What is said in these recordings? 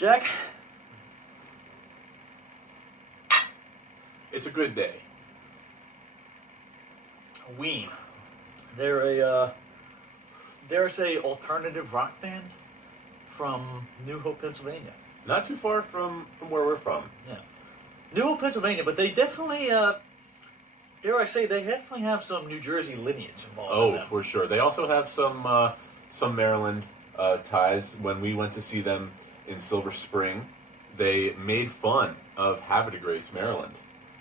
Jack? It's a good day. Ween. They're a, dare I say, alternative rock band from New Hope, Pennsylvania. Not too far from where we're from. Yeah. New Hope, Pennsylvania, but they definitely, dare I say, they definitely have some New Jersey lineage involved in Oh, them. for sure. They also have some Maryland ties. When we went to see them in Silver Spring, they made fun of Havre de Grace, Maryland,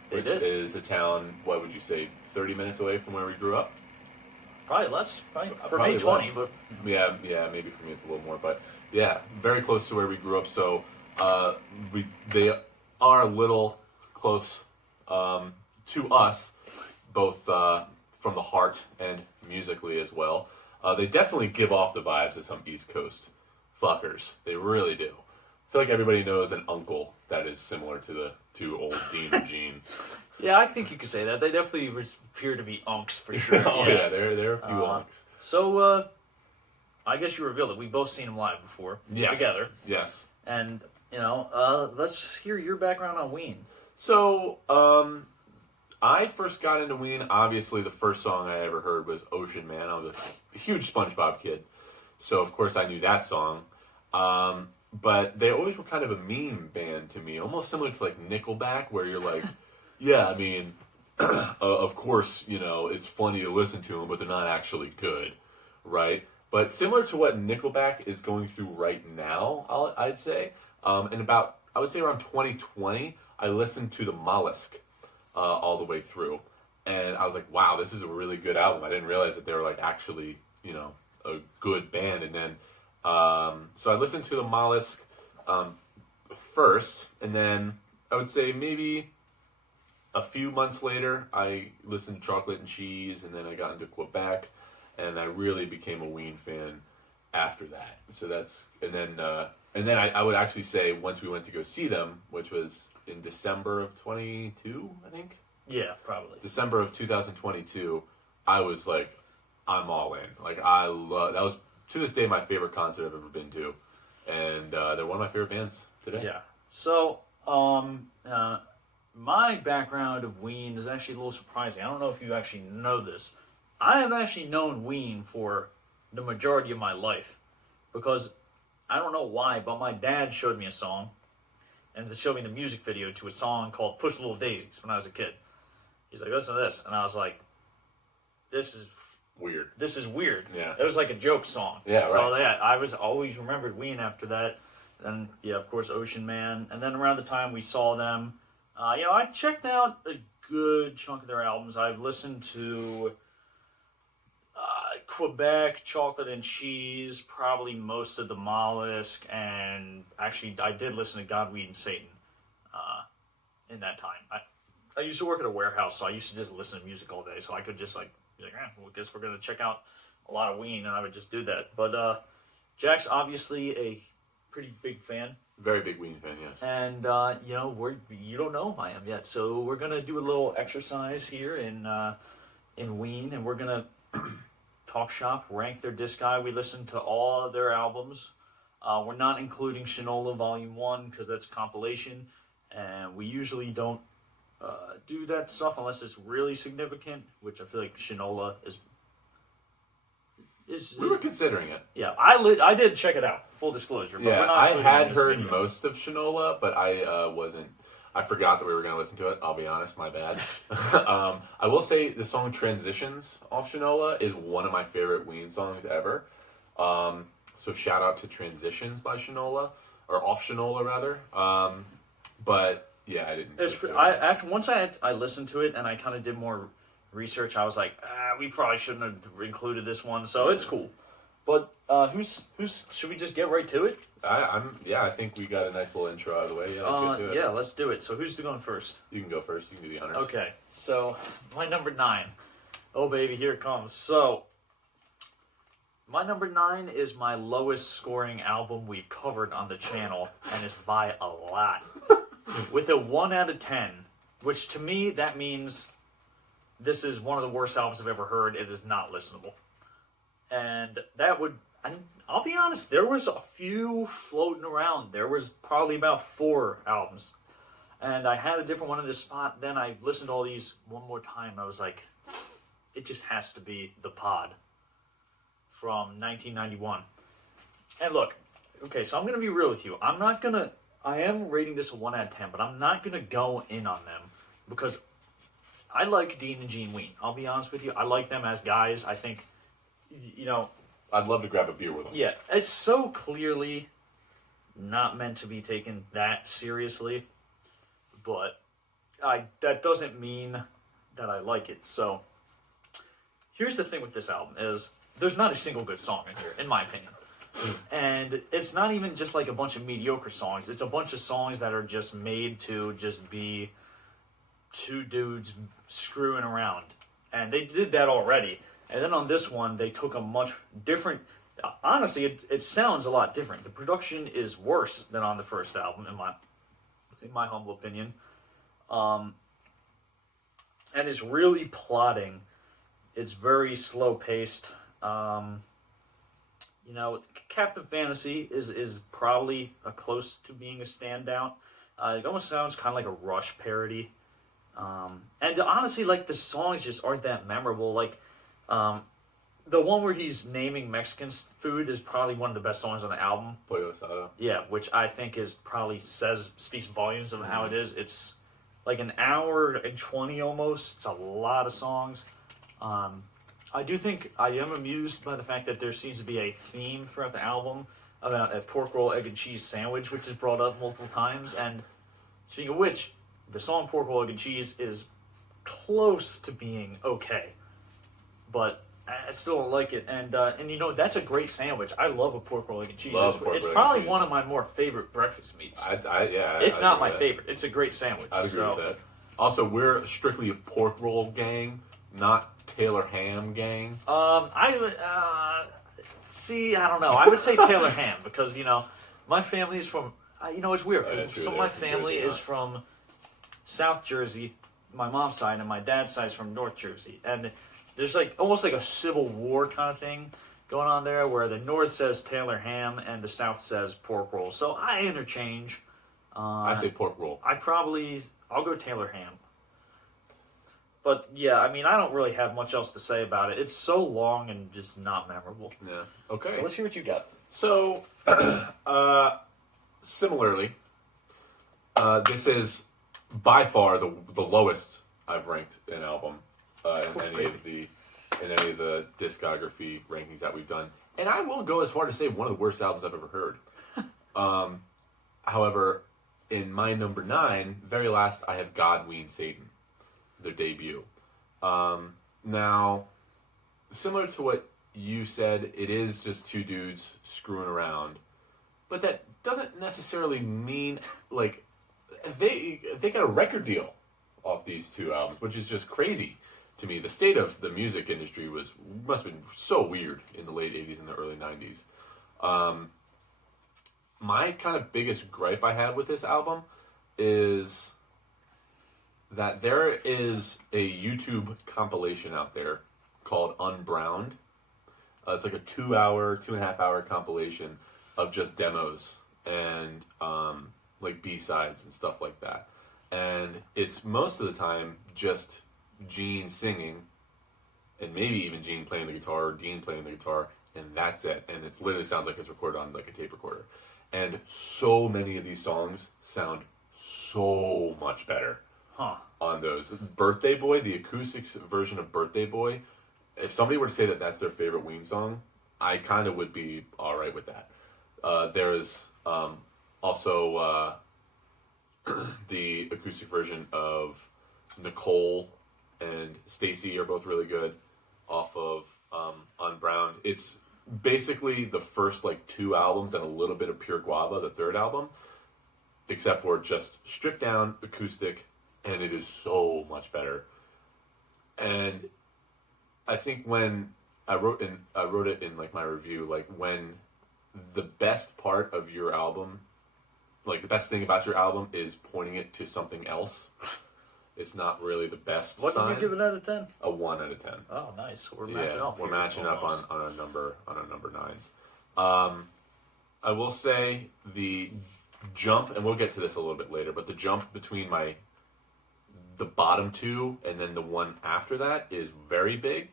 which is a town, what would you say, 30 minutes away from where we grew up? Probably less. Probably, for Probably me, 20. less. But Yeah, maybe for me it's a little more, but yeah, very close to where we grew up. So they are a little close to us, both from the heart and musically as well. They definitely give off the vibes of some East Coast fuckers. They really do. I feel like everybody knows an uncle that is similar to old Dean or Gene. yeah, I think you could say that. They definitely appear to be unks for sure. Oh yeah, there are a few unks. So, I guess you revealed it. We've both seen them live before. Yes. Together. Yes. And, let's hear your background on Ween. So, I first got into Ween. Obviously, the first song I ever heard was Ocean Man. I was a huge SpongeBob kid. So, of course, I knew that song. But they always were kind of a meme band to me. Almost similar to, like, Nickelback, where you're like, yeah, I mean, of course, it's funny to listen to them, but they're not actually good, right? But similar to what Nickelback is going through right now, I'd say. I would say around 2020, I listened to the Mollusk all the way through. And I was like, wow, this is a really good album. I didn't realize that they were like actually, a good band. And then, so I listened to the Mollusk first. And then I would say maybe a few months later, I listened to Chocolate and Cheese. And then I got into Quebec. And I really became a Ween fan after that. So and then I would actually say once we went to go see them, which was in December of 22, I think. Yeah, probably. December of 2022, I was like, I'm all in. Like that was to this day my favorite concert I've ever been to, and they're one of my favorite bands today. Yeah. So, my background of Ween is actually a little surprising. I don't know if you actually know this. I have actually known Ween for the majority of my life because I don't know why, but my dad showed me a song and showed me the music video to a song called Push Little Daisies when I was a kid. He's like, listen to this. And I was like, this is weird. This is weird. Yeah. It was like a joke song. Yeah, right. So yeah, I was always remembered Ween after that. And yeah, of course, Ocean Man. And then around the time we saw them, I checked out a good chunk of their albums. I've listened to Quebec, Chocolate and Cheese, probably most of the Mollusk, and actually I did listen to God, Weed, and Satan in that time. I used to work at a warehouse, so I used to just listen to music all day, so I could just be like, well, I guess we're going to check out a lot of Ween, and I would just do that. But Jack's obviously a pretty big fan. Very big Ween fan, yes. And, you don't know if I am yet, so we're going to do a little exercise here in Ween, and we're going to talk shop, rank their disc guide. We listened to all of their albums. We're not including Shinola Volume 1 because that's compilation, and we usually don't do that stuff unless it's really significant, which I feel like Shinola is. We were considering it. Yeah, I did check it out, full disclosure. But Yeah, we're not I including it in had this heard video. most of Shinola, but I wasn't. I forgot that we were going to listen to it. I'll be honest, my bad. I will say the song Transitions off Shinola is one of my favorite Ween songs ever. So shout out to Transitions by Shinola, or off Shinola rather. But yeah, I didn't. Actually, once I listened to it and I kind of did more research, I was like, we probably shouldn't have included this one. So it's cool. But who's should we just get right to it? I think we got a nice little intro out of the way. Yeah, let's get to it. Yeah, let's do it. So who's going first? You can go first. You can do the honors. Okay, so my number 9. Oh baby, here it comes. So my number 9 is my lowest scoring album we've covered on the channel, and it's by a lot. With a 1 out of 10, which to me that means this is one of the worst albums I've ever heard. It is not listenable. And that would And I'll be honest, there was a few floating around. There was probably about 4 albums. And I had a different one in this spot. Then I listened to all these one more time. I was like, it just has to be The Pod from 1991. And look, okay, so I'm going to be real with you. I am rating this a 1 out of 10, but I'm not going to go in on them because I like Dean and Gene Ween. I'll be honest with you. I like them as guys. I think, I'd love to grab a beer with them. yeah, it's so clearly not meant to be taken that seriously, but that doesn't mean that I like it. So here's the thing with this album is there's not a single good song in here, in my opinion. And it's not even just like a bunch of mediocre songs. It's a bunch of songs that are just made to just be 2 dudes screwing around. And they did that already. And then on this one, they took a much different... Honestly, it sounds a lot different. The production is worse than on the first album, in my humble opinion. And it's really plotting. It's very slow-paced. Captain Fantasy is probably close to being a standout. It almost sounds kind of like a Rush parody. And honestly, like, the songs just aren't that memorable. Like, the one where he's naming Mexican food is probably one of the best songs on the album. Pollo asado. Yeah, which I think speaks volumes of how it is. It's like an hour and 20 almost. It's a lot of songs. I do think I am amused by the fact that there seems to be a theme throughout the album about a pork roll, egg and cheese sandwich, which is brought up multiple times. And speaking of which, the song Pork Roll, Egg and Cheese is close to being okay. But I still don't like it. And that's a great sandwich. I love a pork roll, egg and cheese. It's probably one of my more favorite breakfast meats. If not my favorite. It's a great sandwich. I'd agree with that. Also, we're strictly a pork roll gang, not Taylor Ham gang. I don't know. I would say Taylor Ham because, my family is from, it's weird. So my family is from South Jersey, my mom's side, and my dad's side is from North Jersey. And there's almost like a Civil War kind of thing going on there where the North says Taylor Ham and the South says pork roll. So I interchange. I say pork roll. I'll go Taylor Ham. But yeah, I don't really have much else to say about it. It's so long and just not memorable. Yeah. Okay. So let's hear what you got. So, similarly, this is by far the lowest I've ranked an album in any of the discography rankings that we've done, and I will go as far to say one of the worst albums I've ever heard. However, in my number 9, very last, I have God, Ween, Satan, their debut. Now, similar to what you said, it is just 2 dudes screwing around, but that doesn't necessarily mean they got a record deal off these 2 albums, which is just crazy to me. The state of the music industry must have been so weird in the late 80s and the early 90s. My kind of biggest gripe I had with this album is that there is a YouTube compilation out there called Unbrowned. It's like a 2.5 hour compilation of just demos and B-sides and stuff like that. And it's most of the time just Gene singing, and maybe even Gene playing the guitar or Dean playing the guitar, and that's it. And it literally sounds like it's recorded on a tape recorder. And so many of these songs sound so much better on those. Birthday Boy, the acoustic version of Birthday Boy, if somebody were to say that that's their favorite Ween song, I kind of would be all right with that. There's also the acoustic version of Nicole and Stacy are both really good off of Unbrowned. It's basically the first 2 albums and a little bit of Pure Guava, the 3rd album, except for just stripped down acoustic, and it is so much better. And I think when I wrote it in my review, when the best part of your album, the best thing about your album is pointing it to something else. It's not really the best. What sign. did you give it out of 10? A 1 out of 10. Oh, nice. We're matching up. We're matching up on our number 9s. I will say the jump, and we'll get to this a little bit later, but the jump between the bottom two and then the one after that is very big.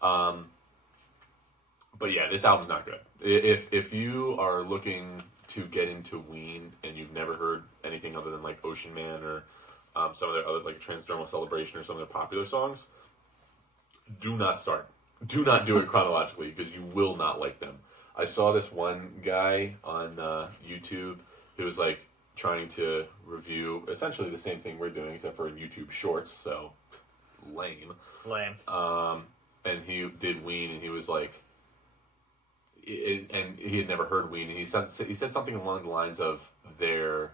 But yeah, this album's not good. If you are looking to get into Ween and you've never heard anything other than like Ocean Man or some of their other like Transdermal Celebration or some of their popular songs, do not start. Do not do it chronologically because you will not like them. I saw this one guy on YouTube who was like trying to review essentially the same thing we're doing except for YouTube Shorts, so lame. Lame. And he did Ween, and he was like, and he had never heard Ween, and he said something along the lines of they're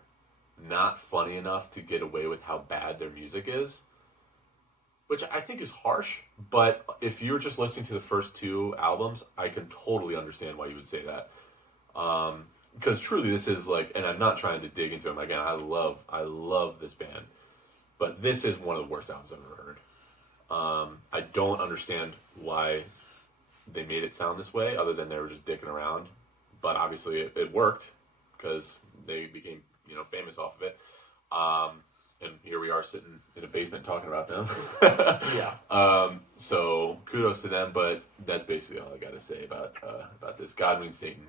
not funny enough to get away with how bad their music is, which I think is harsh. But if you're just listening to the first two albums, I can totally understand why you would say that. Because truly, this is like, and I'm not trying to dig into them again. I love this band, but this is one of the worst albums I've ever heard. I don't understand why they made it sound this way, other than they were just dicking around. But obviously, it worked because they became famous off of it. And here we are sitting in a basement talking about them. Yeah. So kudos to them, but that's basically all I got to say about this. God Ween Satan,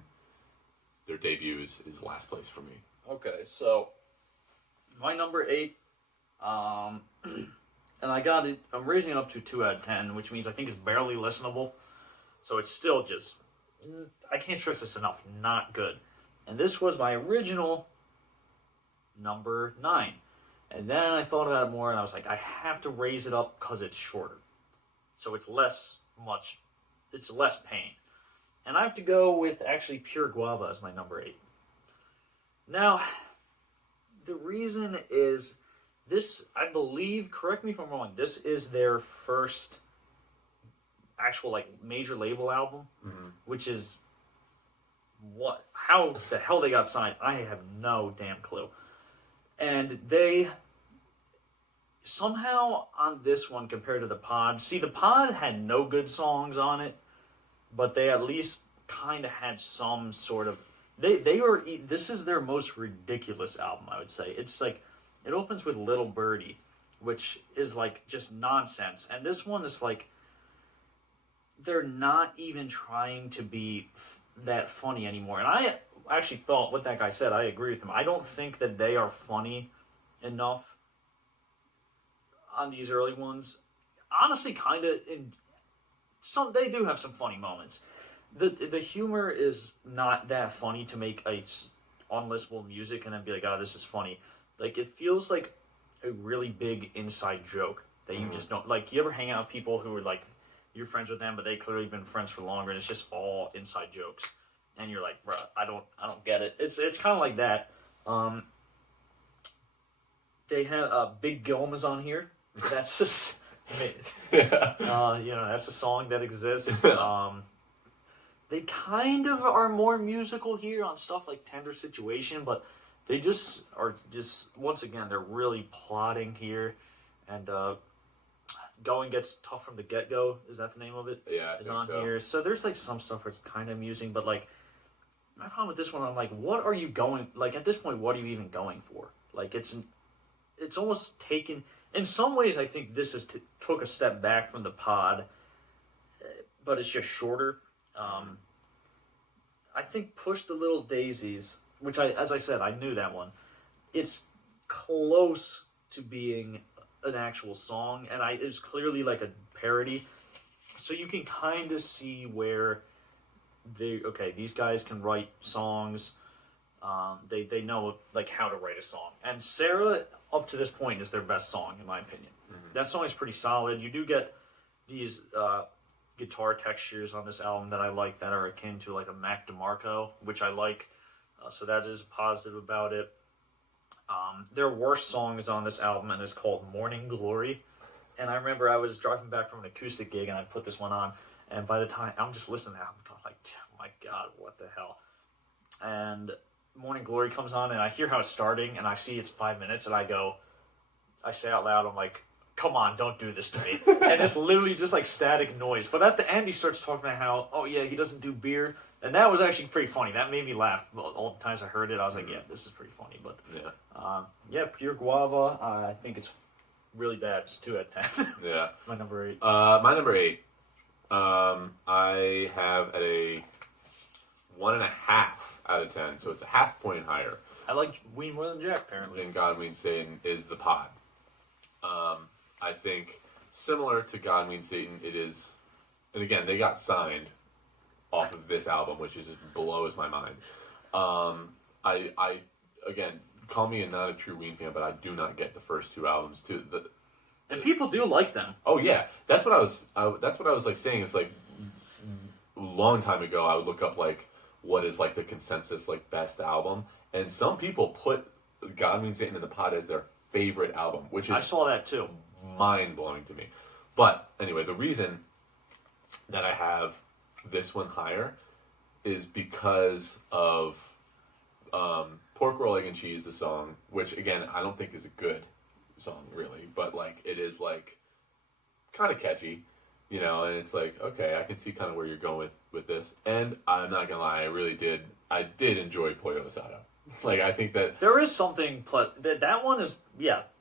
their debut is last place for me. Okay, so my number 8, and I got it. I'm raising it up to 2 out of 10, which means I think it's barely listenable. So it's still just, I can't stress this enough, not good. And this was my original number 9. And then I thought about it more, and I was like, I have to raise it up because it's shorter. So it's less pain. And I have to go with actually Pure Guava as my number 8. Now, the reason is this, I believe, correct me if I'm wrong, this is their first actual like major label album, which is how the hell they got signed, I have no damn clue. And they somehow on this one compared to the Pod, see the Pod had no good songs on it, but they at least kind of had some sort of, this is their most ridiculous album, I would say. It's like, it opens with Little Birdie, which is like just nonsense. And this one is like, they're not even trying to be that funny anymore. And I actually thought what that guy said, I agree with him. I don't think that they are funny enough on these early ones. Honestly, kind of, they do have some funny moments. The humor is not that funny to make a unlistenable music and then be like, oh, this is funny. Like, it feels like a really big inside joke that you just don't, like, you ever hang out with people who are like, you're friends with them, but they clearly been friends for longer, and it's just all inside jokes, and you're like, bruh, I don't get it. It's kind of like that. They have Big Gilm is on here. That's just, that's a song that exists. They kind of are more musical here on stuff like Tender Situation, but they just are once again, they're really plotting here, and Going Gets Tough from the Get-Go, is that the name of it? Yeah, is on so. Here. So there's like some stuff where it's kind of amusing, but like my problem with this one, I'm like, what are you going, like at this point, what are you even going for? Like it's almost taken, in some ways I think this is took a step back from the Pod, but it's just shorter. I think Push the Little Daisies, which as I said, I knew that one. It's close to being an actual song, and it's clearly like a parody. So you can kind of see where these guys can write songs. They know like how to write a song. And Sarah, up to this point, is their best song in my opinion. That song is pretty solid. You do get these guitar textures on this album that I like that are akin to like a Mac DeMarco, which I like. So that is positive about it. Their worst song is on this album, and it's called Morning Glory. And I remember I was driving back from an acoustic gig, and I put this one on, and by the time I'm just listening to it, I'm like, oh my God, what the hell? And Morning Glory comes on, and I hear how it's starting, and I see it's 5 minutes, and I say out loud, I'm like, come on, don't do this to me. And it's literally just like static noise. But at the end, he starts talking about how, oh yeah, he doesn't do beer. And that was actually pretty funny. That made me laugh. All the times I heard it, I was like, yeah, this is pretty funny. But yeah, Pure Guava, I think it's really bad. It's 2 out of 10. Yeah. My number 8. My number 8, I have at a 1.5 out of 10, so it's a half point higher. I like Ween more than Jack, apparently. And God, Ween, Satan is the pod. I think similar to God, Ween, Satan, it is, and again, they got signed off of this album, which is just blows my mind. I again, call me not a true Ween fan, but I do not get the first 2 albums too. And people do like them. Oh yeah, that's what I was like saying. It's like a long time ago, I would look up like what is like the consensus like best album, and some people put God, Ween, Satan in the Pod as their favorite album, which is I saw that too. Mind blowing to me. But anyway, the reason that I have this one higher is because of Pork Roll, Egg and Cheese, the song, which again I don't think is a good song really, but like it is like kind of catchy, you know, and it's like, okay, I can see kind of where you're going with this. And I'm not gonna lie, I did enjoy Pollo Asado. Like I think that there is something that one is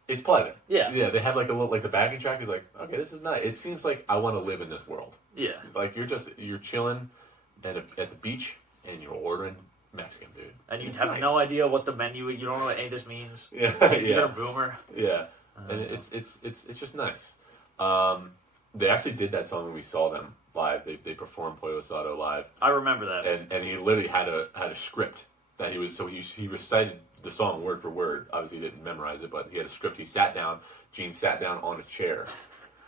it's pleasant. Yeah. They have like a little, like the backing track is like, okay, this is nice. It seems like I want to live in this world. Yeah. Like you're chilling at the beach and you're ordering Mexican food. And you it's have nice. no idea what the menu, you don't know what any of this means. Yeah. You're a boomer. Yeah. And it's just nice. They actually did that song when we saw them live. They performed Pollo Asado live. I remember that. And he literally had a script that he recited the song word for word. Obviously, he didn't memorize it, but he had a script. He sat down. Gene sat down on a chair,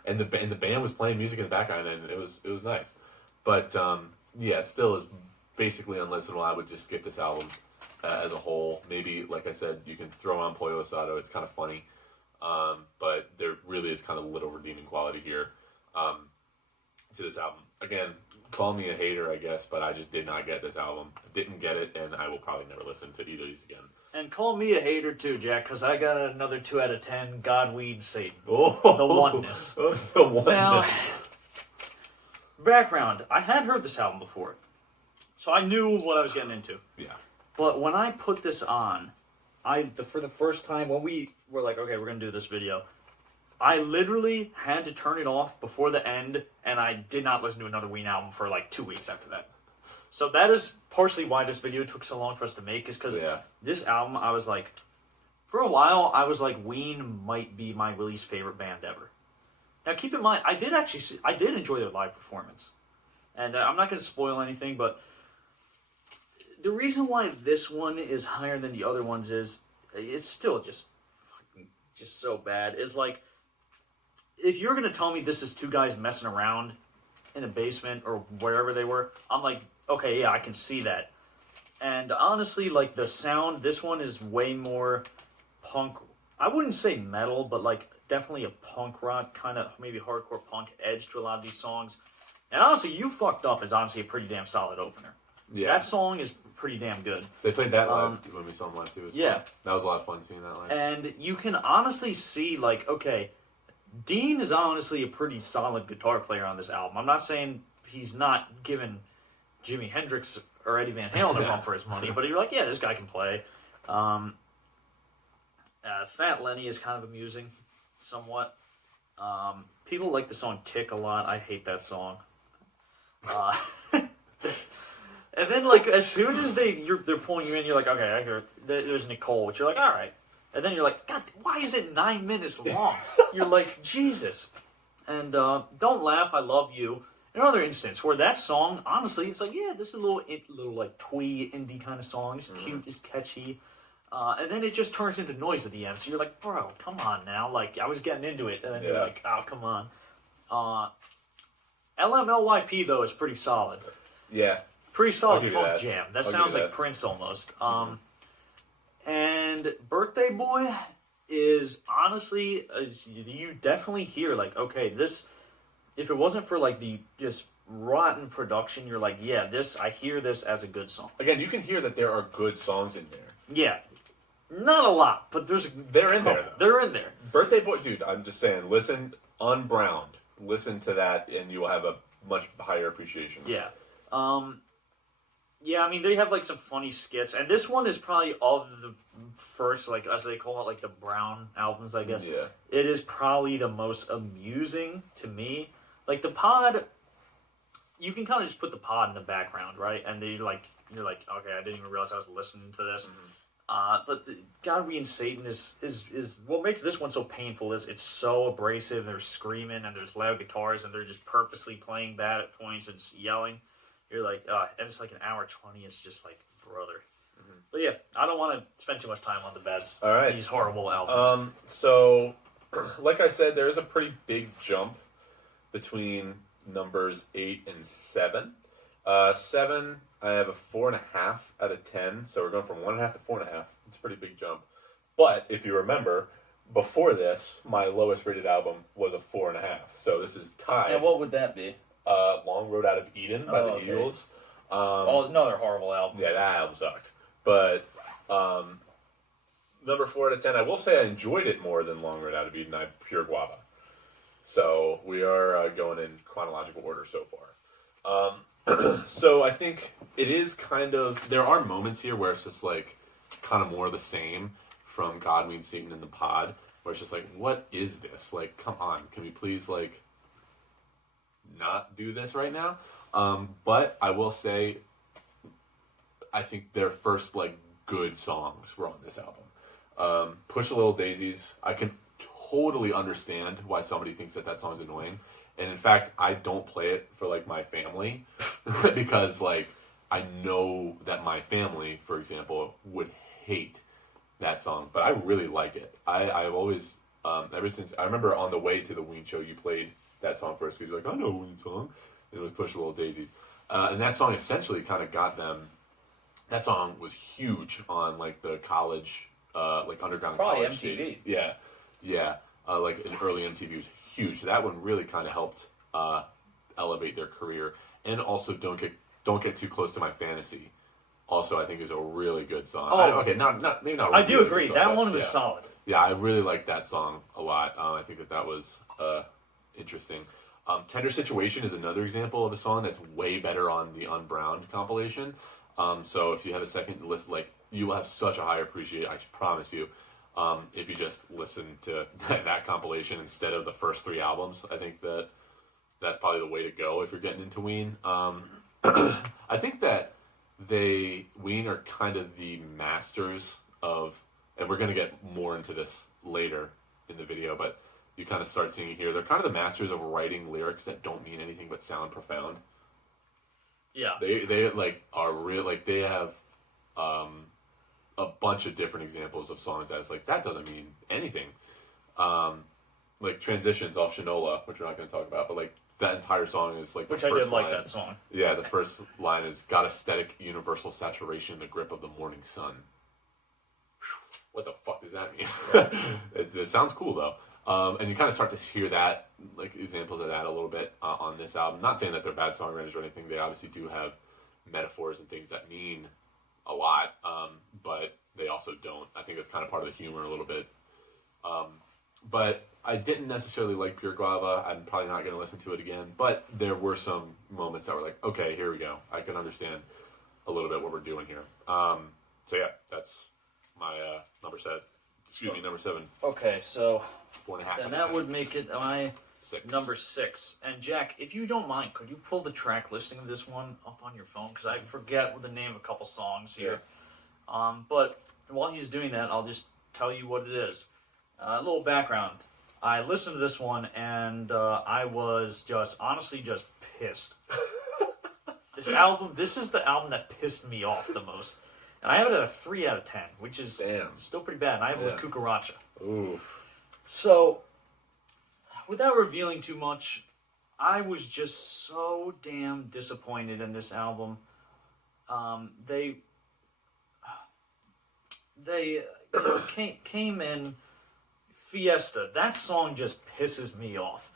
and the band was playing music in the background, and it was nice. But yeah, it still is basically unlistenable. I would just skip this album as a whole. Maybe, like I said, you can throw on Pollo Asado. It's kind of funny, but there really is kind of little redeeming quality here to this album. Again, call me a hater, I guess, but I just did not get this album. Didn't get it, and I will probably never listen to either of these again. And call me a hater too, Jack, because I got another 2 out of 10. God, Weed, Satan. Oh, The Oneness. The Oneness. Now, background. I had heard this album before, so I knew what I was getting into. Yeah. But when I put this on, for the first time, when we were like, okay, we're going to do this video, I literally had to turn it off before the end, and I did not listen to another Ween album for like 2 weeks after that. So that is partially why this video took so long for us to make, is because this album, I was like, for a while, I was like, Ween might be my least favorite band ever. Now, keep in mind, I did enjoy their live performance. And I'm not going to spoil anything, but the reason why this one is higher than the other ones is, it's still just so bad, is like, if you're going to tell me this is 2 guys messing around in a basement or wherever they were, I'm like, okay, yeah, I can see that. And honestly, like, the sound, this one is way more punk. I wouldn't say metal, but like definitely a punk rock, kind of maybe hardcore punk edge to a lot of these songs. And honestly, You Fucked Up is honestly a pretty damn solid opener. Yeah. That song is pretty damn good. They played that live when we saw them live too. Yeah. Fun. That was a lot of fun seeing that live. And you can honestly see, like, okay, Dean is honestly a pretty solid guitar player on this album. I'm not saying he's not giving Jimi Hendrix or Eddie Van Halen a run for his money, but you're like, yeah, this guy can play. Fat Lenny is kind of amusing, somewhat. People like the song Tick a lot. I hate that song. And then, like, as soon as they're pulling you in, you're like, okay, I hear there's Nicole, which you're like, all right. And then you're like, God, why is it 9 minutes long? You're like, Jesus. And Don't Laugh, I Love You. Another instance where that song, honestly, it's like, yeah, this is a little like twee indie kind of song. It's cute, it's catchy. And then it just turns into noise at the end. So you're like, bro, come on now. Like, I was getting into it. And then you're like, oh, come on. LMLYP, though, is pretty solid. Yeah. Pretty solid funk jam. That sounds like that. Prince almost. And Birthday Boy is honestly, you definitely hear like, okay, this, if it wasn't for like the just rotten production, you're like, yeah, I hear this as a good song. Again, you can hear that there are good songs in there. Yeah. Not a lot, but they're in there, though. They're in there. Birthday Boy, dude, I'm just saying, listen, unbrowned. Listen to that, and you will have a much higher appreciation. Yeah. Yeah, I mean, they have, like, some funny skits. And this one is probably of the first, like, as they call it, like, the Brown albums, I guess. Yeah. It is probably the most amusing to me. Like, the pod, you can kind of just put the pod in the background, right? And you're like, okay, I didn't even realize I was listening to this. But God, We and Satan is what makes this one so painful is it's so abrasive. They're screaming and there's loud guitars and they're just purposely playing bad at points and just yelling. You're like, and it's like an hour 20. It's just like, brother. But yeah, I don't want to spend too much time on the beds. All right. These horrible albums. So, like I said, there is a pretty big jump between numbers 8 and 7. 7, I have a 4.5 out of 10. So we're going from 1.5 to 4.5. It's a pretty big jump. But if you remember, before this, my lowest rated album was a 4.5. So this is tied. And what would that be? Long Road Out of Eden by the Eagles. Another horrible album. Yeah, that album sucked. But number 4 out of 10, I will say I enjoyed it more than Long Road Out of Eden. I had Pure Guava. So we are going in chronological order so far. So I think it is kind of, there are moments here where it's just like kind of more the same from God, Ween, Satan, and the Pod, where it's just like, what is this? Like, come on, can we please like not do this right now? But I will say, I think their first like good songs were on this album. Push a Little Daisies, I can totally understand why somebody thinks that song's annoying. And in fact, I don't play it for like my family because like I know that my family, for example, would hate that song, but I really like it. I've always ever since I remember on the way to the Ween show, you played that song first because you're like, I know a Ween song, and it was Push a Little Daisies, and that song essentially kind of got them. That song was huge on like the college, like underground Probably college MTV. stages. Yeah. Like in early MTV was huge. So that one really kind of helped elevate their career. And also Don't Get Too Close to My Fantasy. Also, I think is a really good song. Oh, not maybe not. I really do agree. song, That one was solid. Yeah, I really liked that song a lot. I think that was interesting. Tender Situation is another example of a song that's way better on the Unbrowned compilation. So if you have a second list, like you will have such a high appreciation. I promise you. If you just listen to that compilation instead of the first 3 albums, I think that's probably the way to go if you're getting into Ween. I think that Ween are kind of the masters of, and we're going to get more into this later in the video, but you kind of start seeing it here. They're kind of the masters of writing lyrics that don't mean anything but sound profound. Yeah. They like are real, like they have a bunch of different examples of songs that's like, that doesn't mean anything. Like Transitions off Shinola, which we're not going to talk about, but like that entire song is like, which I did like that song. Yeah, the first line is, got aesthetic universal saturation in the grip of the morning sun. What the fuck does that mean? Yeah. It sounds cool though. And you kind of start to hear that, like examples of that a little bit on this album. Not saying that they're bad songwriters or anything. They obviously do have metaphors and things that mean a lot, but they also don't. I think that's kind of part of the humor a little bit. But I didn't necessarily like Pure Guava. I'm probably not going to listen to it again. But there were some moments that were like, okay, here we go. I can understand a little bit what we're doing here. So yeah, that's my number 7. Okay, so 4.5. then that would make it my 6. number 6. And Jack, if you don't mind, could you pull the track listing of this one up on your phone? Because I forget the name of a couple songs here. Yeah. But while he's doing that, I'll just tell you what it is. A little background. I listened to this one, and I was honestly just pissed. This is the album that pissed me off the most. And I have it at a 3 out of 10, which is still pretty bad. And I have it with Cucaracha. Oof. So, without revealing too much, I was just so damn disappointed in this album. They came in Fiesta. That song just pisses me off.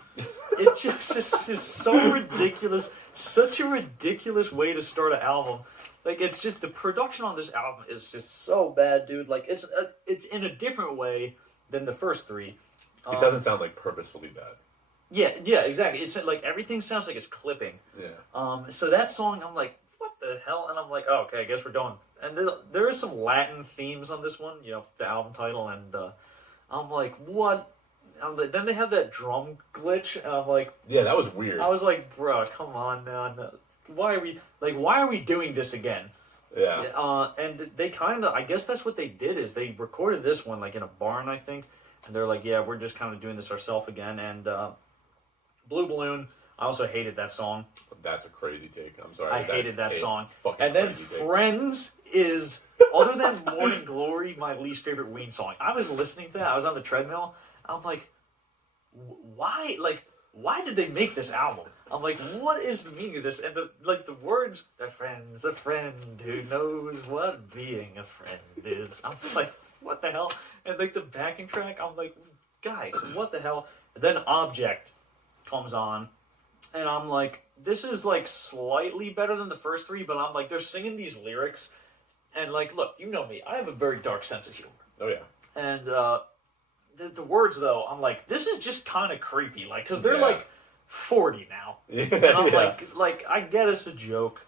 It just is so ridiculous. Such a ridiculous way to start an album. Like, it's just, the production on this album is just so bad, dude. Like, it's in a different way than the first 3. It doesn't sound like purposefully bad. Yeah, exactly. It's like everything sounds like it's clipping. Yeah. So that song, I'm like, what the hell? And I'm like, oh, okay, I guess we're done. And there is some Latin themes on this one, the album title, and I'm like, what? Then they have that drum glitch, and I'm like, Yeah, that was weird. I was like, bro, come on, man. Why are we doing this again? Yeah. And they kind of, I guess that's what they did, is they recorded this one, like, in a barn, I think, and they're like, yeah, we're just kind of doing this ourselves again, and Blue Balloon, I also hated that song. That's a crazy take. I'm sorry. I hated that song. Fucking And then crazy take. Friends is, other than Morning Glory, my least favorite Ween song. I was listening to that, I was on the treadmill, I'm like, why? Like, why did they make this album? I'm like, what is the meaning of this? And the words, a friend's a friend who knows what being a friend is. I'm like, what the hell? And like the backing track, I'm like, guys, what the hell? And then Object comes on, and I'm like, this is like slightly better than the first three, but I'm like, they're singing these lyrics, and like, look, you know me, I have a very dark sense of humor. Oh yeah. And the words though, I'm like, this is just kind of creepy, like, because they're like 40 now, and I'm like, I get it's a joke.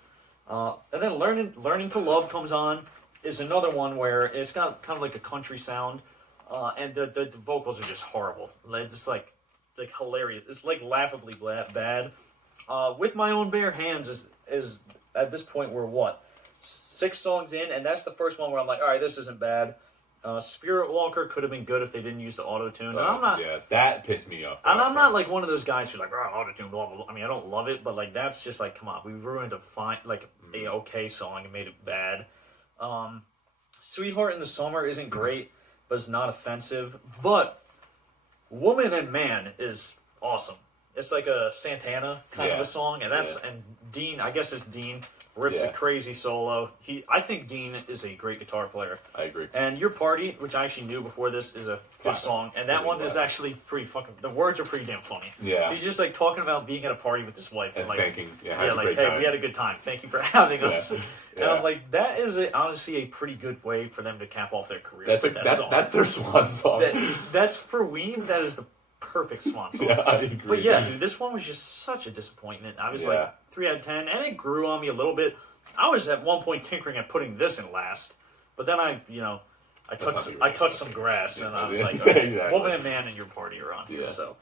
And then learning to love comes on, is another one where it's got kind of like a country sound, and the vocals are just horrible. Like, just like hilarious. It's like laughably bad. With My Own Bare Hands is at this point we're what, 6 songs in, and that's the first one where I'm like, all right, this isn't bad. Spirit Walker could have been good if they didn't use the auto-tune. I'm not. Yeah, that pissed me off. And I'm not like one of those guys who's like, oh, auto-tune, blah, blah, blah. I mean, I don't love it, but like that's just like, come on, we ruined a okay song and made it bad. Sweetheart in the Summer isn't great, but it's not offensive. But Woman and Man is awesome. It's like a Santana kind of a song, and and Dean, I guess it's Dean, rips a crazy solo. I think Dean is a great guitar player. I agree. And Your Party, which I actually knew before this, is a good song, and that one is actually pretty fucking. The words are pretty damn funny. Yeah. He's just like talking about being at a party with his wife and like thanking, like, hey, we had a good time. Thank you for having us. And I'm like, that is honestly a pretty good way for them to cap off their career. That's their swan song. That's for Ween. That is the perfect swan song. Yeah, I agree. But yeah, dude, this one was just such a disappointment. I was like 3 out of 10, and it grew on me a little bit. I was at one point tinkering at putting this in last, but then I touched some grass, and I was like, okay, exactly. Woman and Man and Your Party are on here. So,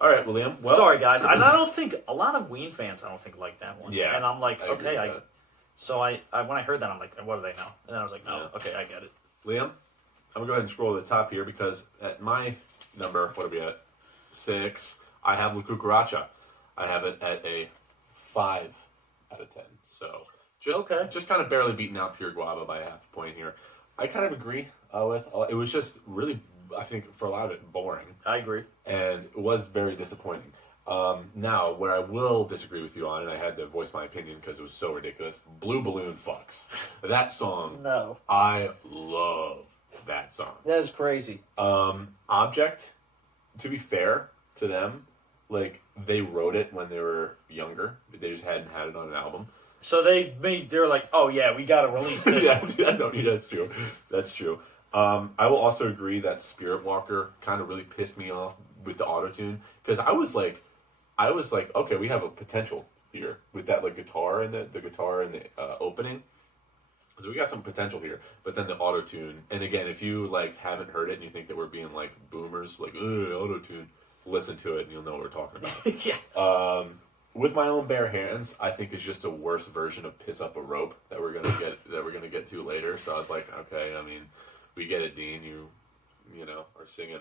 all right, William. Well, sorry guys, I don't think a lot of Ween fans like that one. Yeah, and I'm like, okay, so when I heard that, I'm like, what do they know? And then I was like, no, okay, I get it. Liam, I'm gonna go ahead and scroll to the top here because at my number, what are we at? 6. I have La Cucaracha. I have it at a 5 out of 10. So just kind of barely beating out Pure Guava by a half a point here. I kind of agree with. It was just really, I think, for a lot of it, boring. I agree, and it was very disappointing. Now, where I will disagree with you on, and I had to voice my opinion because it was so ridiculous. Blue Balloon Fucks. That song. No. I love that song. That is crazy. Object. To be fair to them, like, they wrote it when they were younger. They just hadn't had it on an album. So they're like, oh yeah, we gotta release this. That's true. That's true. I will also agree that Spirit Walker kind of really pissed me off with the auto-tune. Because I was like, okay, we have a potential here with that like guitar and the guitar and the opening. So we got some potential here, but then the auto-tune, and again, if you like haven't heard it and you think that we're being like boomers, like auto-tune, listen to it and you'll know what we're talking about. Yeah. With My Own Bare Hands, I think is just a worse version of Piss Up a Rope that we're gonna get to later. So I was like, okay, I mean, we get it, Dean. You know, are singing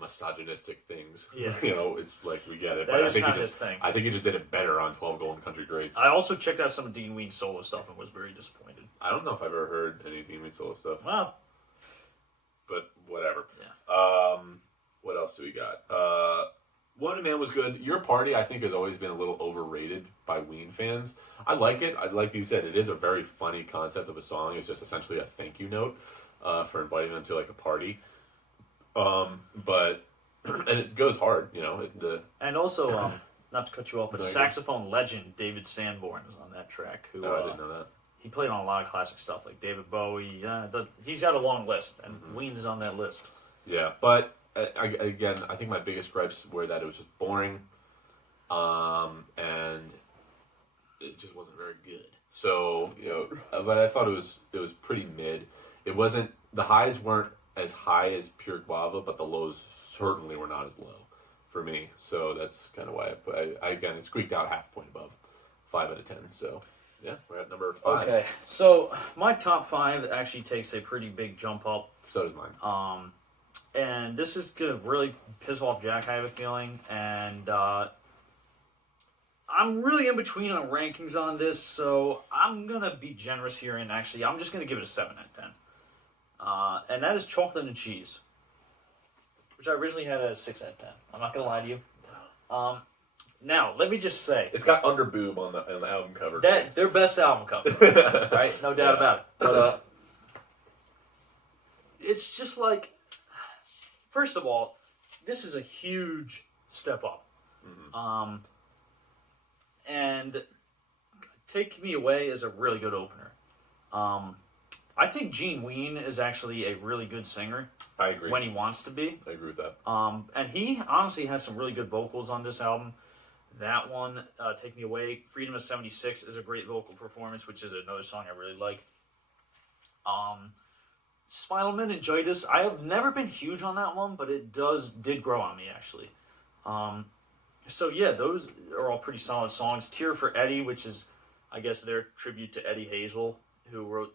misogynistic things. Yeah. It's like we get it. That is kind of his thing. I think he just did it better on 12 Golden Country Greats. I also checked out some of Dean Ween's solo stuff and was very disappointed. I don't know if I've ever heard any Dean Ween solo stuff. Wow. But whatever. Yeah. What else do we got? One Man was good. Your Party, I think, has always been a little overrated by Ween fans. I like it. Like you said, it is a very funny concept of a song. It's just essentially a thank you note for inviting them to like a party. But and it goes hard, And also, not to cut you off, but saxophone legend David Sanborn is on that track. Who I didn't know that. He played on a lot of classic stuff like David Bowie. He's got a long list, and Ween is on that list. Yeah, but I think my biggest gripes were that it was just boring, and it just wasn't very good. So, but I thought it was pretty mid. It wasn't, the highs weren't as high as Pure Guava, but the lows certainly were not as low for me. So that's kind of why I again, it squeaked out half a point above 5 out of 10. So yeah, we're at number 5. Okay, so my top 5 actually takes a pretty big jump up. So does mine. And this is gonna really piss off Jack, I have a feeling, and I'm really in between on rankings on this, so I'm gonna be generous here, and actually, I'm just gonna give it a 7 out of 10. And that is Chocolate and Cheese, which I originally had at a 6 out of 10. I'm not gonna lie to you. Now, let me just say, It's got underboob on the album cover. that their best album cover, right? No doubt about it. But it's just like, first of all, this is a huge step up. Mm-hmm. And Take Me Away is a really good opener. I think Gene Ween is actually a really good singer. I agree. When he wants to be. I agree with that. And he honestly has some really good vocals on this album. That one, Take Me Away, Freedom of 76 is a great vocal performance, which is another song I really like. Spinal Meningitis, I have never been huge on that one, but it did grow on me, actually. So yeah, those are all pretty solid songs. Tear for Eddie, which is, I guess, their tribute to Eddie Hazel, who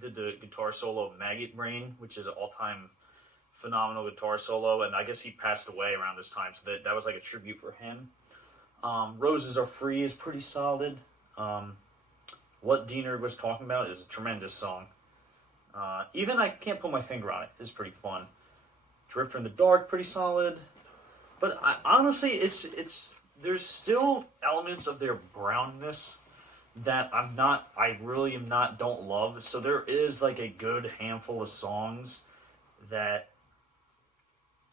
did the guitar solo of Maggot Brain, which is an all-time phenomenal guitar solo, and I guess he passed away around this time, so that was like a tribute for him. Roses Are Free is pretty solid. What Diener was talking about is a tremendous song. Even I Can't Put My Finger on It is pretty fun. Drifter in the Dark, pretty solid. But honestly, there's still elements of their brownness that I really am not, don't love. So there is like a good handful of songs that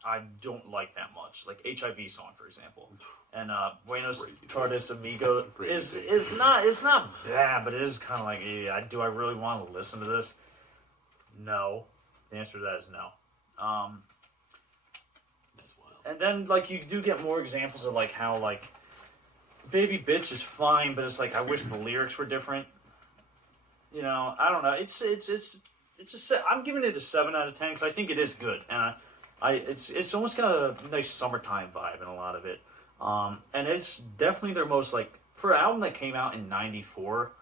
I don't like that much. Like HIV Song, for example. And Buenos Tardes Amigo is not bad, but it is kind of like, do I really want to listen to this? No. The answer to that is no. And then, like, you do get more examples of, like, how, like, Baby Bitch is fine, but it's like, I wish the lyrics were different. You know, I don't know. I'm giving it a 7 out of 10 because I think it is good. And it's almost got a nice summertime vibe in a lot of it. And it's definitely their most, like, for an album that came out in 94,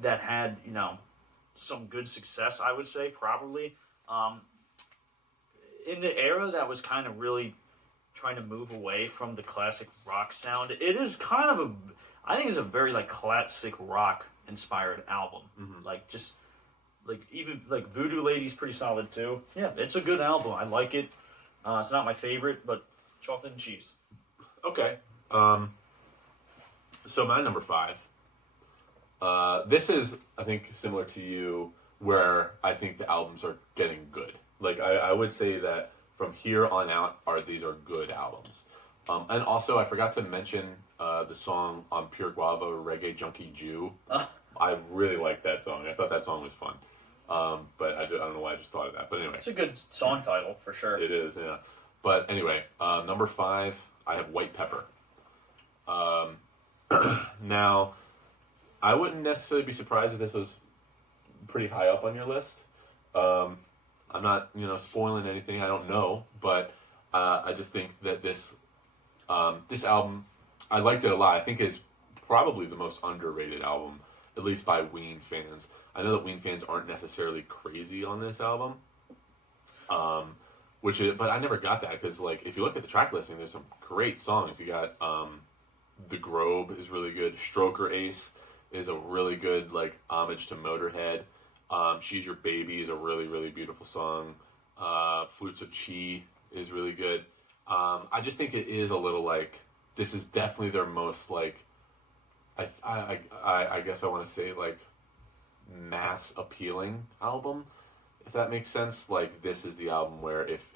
that had, some good success, I would say, probably. In the era that was kind of really trying to move away from the classic rock sound, it is kind of I think it's a very, like, classic rock inspired album. Mm-hmm. Like, just, like, even, like, Voodoo Lady's pretty solid too. Yeah, it's a good album. I like it. It's not my favorite, but Chocolate and Cheese. Okay. So my number 5. This is, I think, similar to you, where I think the albums are getting good. Like, I would say that from here on out, these are good albums. And also, I forgot to mention the song on Pure Guava, Reggae Junkie Jew. I really like that song. I thought that song was fun. But I don't know why I just thought of that. But anyway. It's a good song title, for sure. It is, yeah. But anyway, number 5, I have White Pepper. Now, I wouldn't necessarily be surprised if this was pretty high up on your list. I'm not, spoiling anything. I don't know, but I just think that this album, I liked it a lot. I think it's probably the most underrated album, at least by Ween fans. I know that Ween fans aren't necessarily crazy on this album, but I never got that because, like, if you look at the track listing, there's some great songs. You got The Grove is really good. Stroker Ace is a really good, like, homage to Motorhead. She's Your Baby is a really, really beautiful song. Flutes of Chi is really good. I just think it is a little, like, this is definitely their most, like, I guess I want to say, like, mass appealing album, if that makes sense. Like, this is the album where if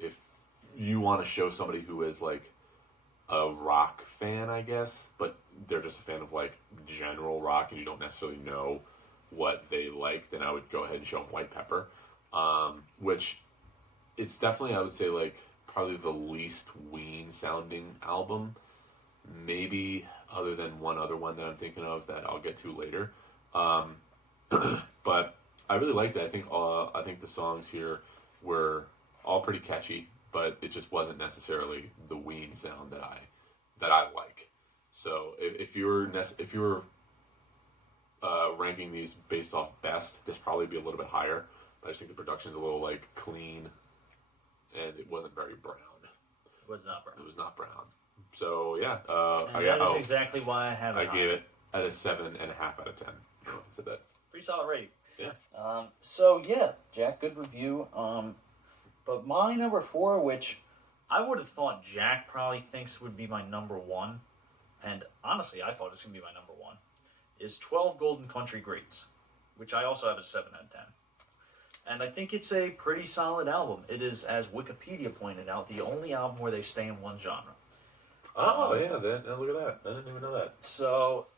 you want to show somebody who is, like, a rock fan, I guess, but they're just a fan of, like, general rock and you don't necessarily know what they like, then I would go ahead and show them White Pepper, which it's definitely, I would say, like, probably the least Ween sounding album. Maybe other than one other one that I'm thinking of that I'll get to later. But I really liked it. I think the songs here were all pretty catchy, but it just wasn't necessarily the Ween sound that I like. So if you were ranking these based off best, this probably be a little bit higher. But I just think the production's a little like clean, and it wasn't very brown. It was not brown. It was not brown. So yeah, that is exactly why I have it. I gave it at a 7.5 out of 10. Said that. Pretty solid rating. Yeah. So yeah, Jack, good review. But my number 4, which I would have thought Jack probably thinks would be my number 1, and honestly, I thought it was gonna be my number 1, is 12 Golden Country Greats, which I also have a 7 out of 10. And I think it's a pretty solid album. It is, as Wikipedia pointed out, the only album where they stay in one genre. Oh, yeah, look at that. I didn't even know that. So,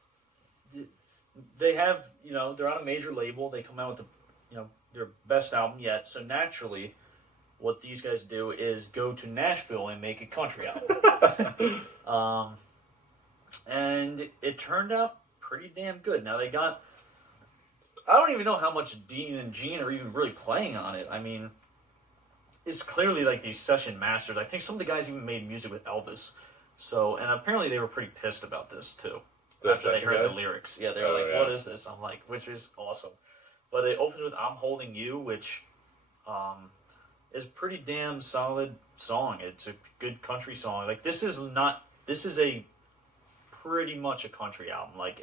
they have, they're on a major label. They come out with, their best album yet. So, naturally, what these guys do is go to Nashville and make a country album. And it turned out pretty damn good. Now, they got... I don't even know how much Dean and Gene are even really playing on it. I mean, it's clearly like these session masters. I think some of the guys even made music with Elvis. So, and apparently they were pretty pissed about this too. After they heard the lyrics. Yeah, they were like, what is this? I'm like, which is awesome. But it opens with I'm Holding You, which is a pretty damn solid song. It's a good country song. Like, this is a pretty much a country album. Like,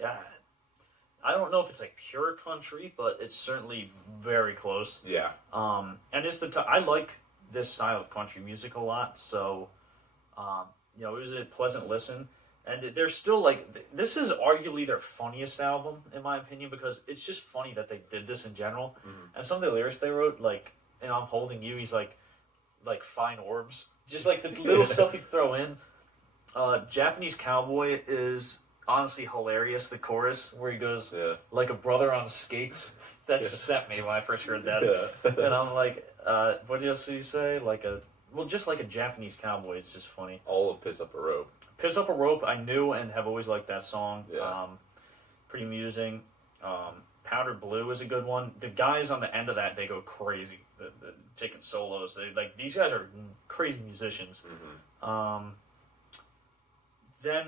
I don't know if it's like pure country, but it's certainly very close. Yeah. And it's I like this style of country music a lot, so it was a pleasant listen. And they're still like, this is arguably their funniest album in my opinion, because it's just funny that they did this in general. And some of the lyrics they wrote, like, and I'm Holding You, he's like fine orbs, just like the little stuff you throw in. Japanese Cowboy is honestly hilarious, the chorus where he goes like a brother on skates. That set me when I first heard that. And I'm like, what else did he say? Just like a Japanese cowboy. It's just funny. All of Piss Up a Rope. Piss Up a Rope, I knew and have always liked that song. Yeah. Pretty amusing. Powdered Blue is a good one. The guys on the end of that, they go crazy. The taking solos. These guys are crazy musicians. Then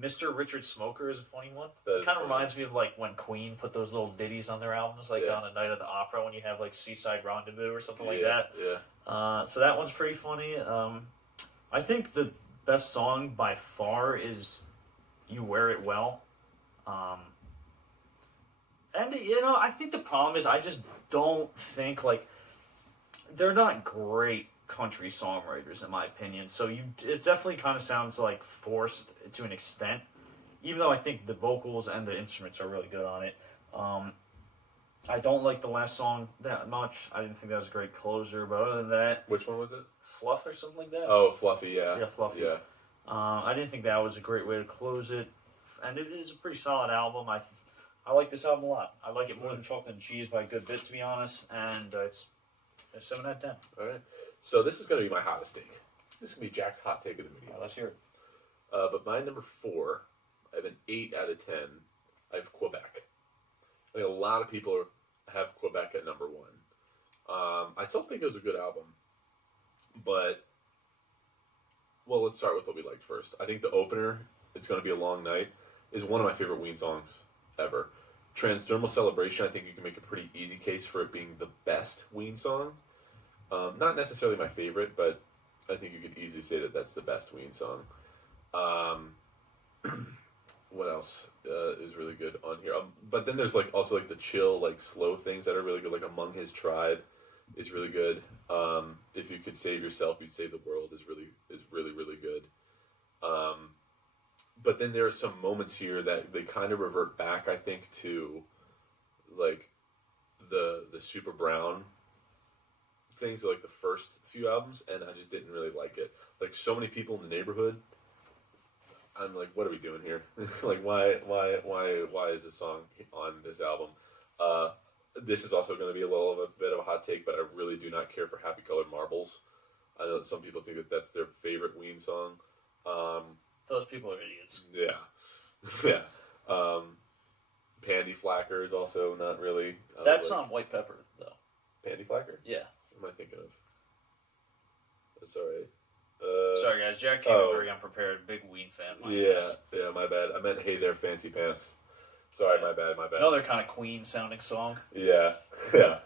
Mr. Richard Smoker is a funny one. It kind of reminds me of like when Queen put those little ditties on their albums, like on A Night at the Opera when you have like Seaside Rendezvous or something like that. Yeah. So that one's pretty funny. I think the best song by far is You Wear It Well. And I think the problem is I just don't think they're not great country songwriters in my opinion, so it definitely kind of sounds like forced to an extent, even though I think the vocals and the instruments are really good on it. I don't like the last song that much. I didn't think that was a great closer, but other than that... Which one was it? Fluff or something like that? Oh, Fluffy, yeah. Yeah, Fluffy. Yeah. I didn't think that was a great way to close it, and it is a pretty solid album. I like this album a lot. I like it more than Chocolate and Cheese by a good bit, to be honest, and it's a 7 out of 10. All right. So this is going to be my hottest take. This is going to be Jack's hot take of the video. Let's hear it. But my number 4, I have an 8 out of 10. I have Quebec. I think a lot of people have Quebec at number 1. I still think it was a good album. But, well, let's start with what we liked first. I think the opener, It's Gonna Be a Long Night, is one of my favorite Ween songs ever. Transdermal Celebration, I think you can make a pretty easy case for it being the best Ween song. Not necessarily my favorite, but I think you could easily say that that's the best Ween song. What else is really good on here? But then there's also the chill, slow things that are really good. Like Among His Tribe is really good. If You Could Save Yourself, You'd Save the World is really good. But then there are some moments here that they kind of revert back, I think, to the Super Brown things, the first few albums, and I just didn't really like it. So Many People in the Neighborhood, I'm like, what are we doing here? Why is this song on this album? This is also going to be a bit of a hot take, but I really do not care for Happy Colored Marbles. I know that some people think that that's their favorite Ween song. Those people are idiots. Yeah. Yeah. Pandy Flacker is also not really. That's not White Pepper though. Pandy Flacker? Yeah. What am I thinking of? Sorry. Sorry guys, Jack came in very unprepared. Big Ween fan. Yeah, my bad. I meant Hey There Fancy Pants. Sorry, my bad. Another kind of Queen sounding song. Yeah, yeah.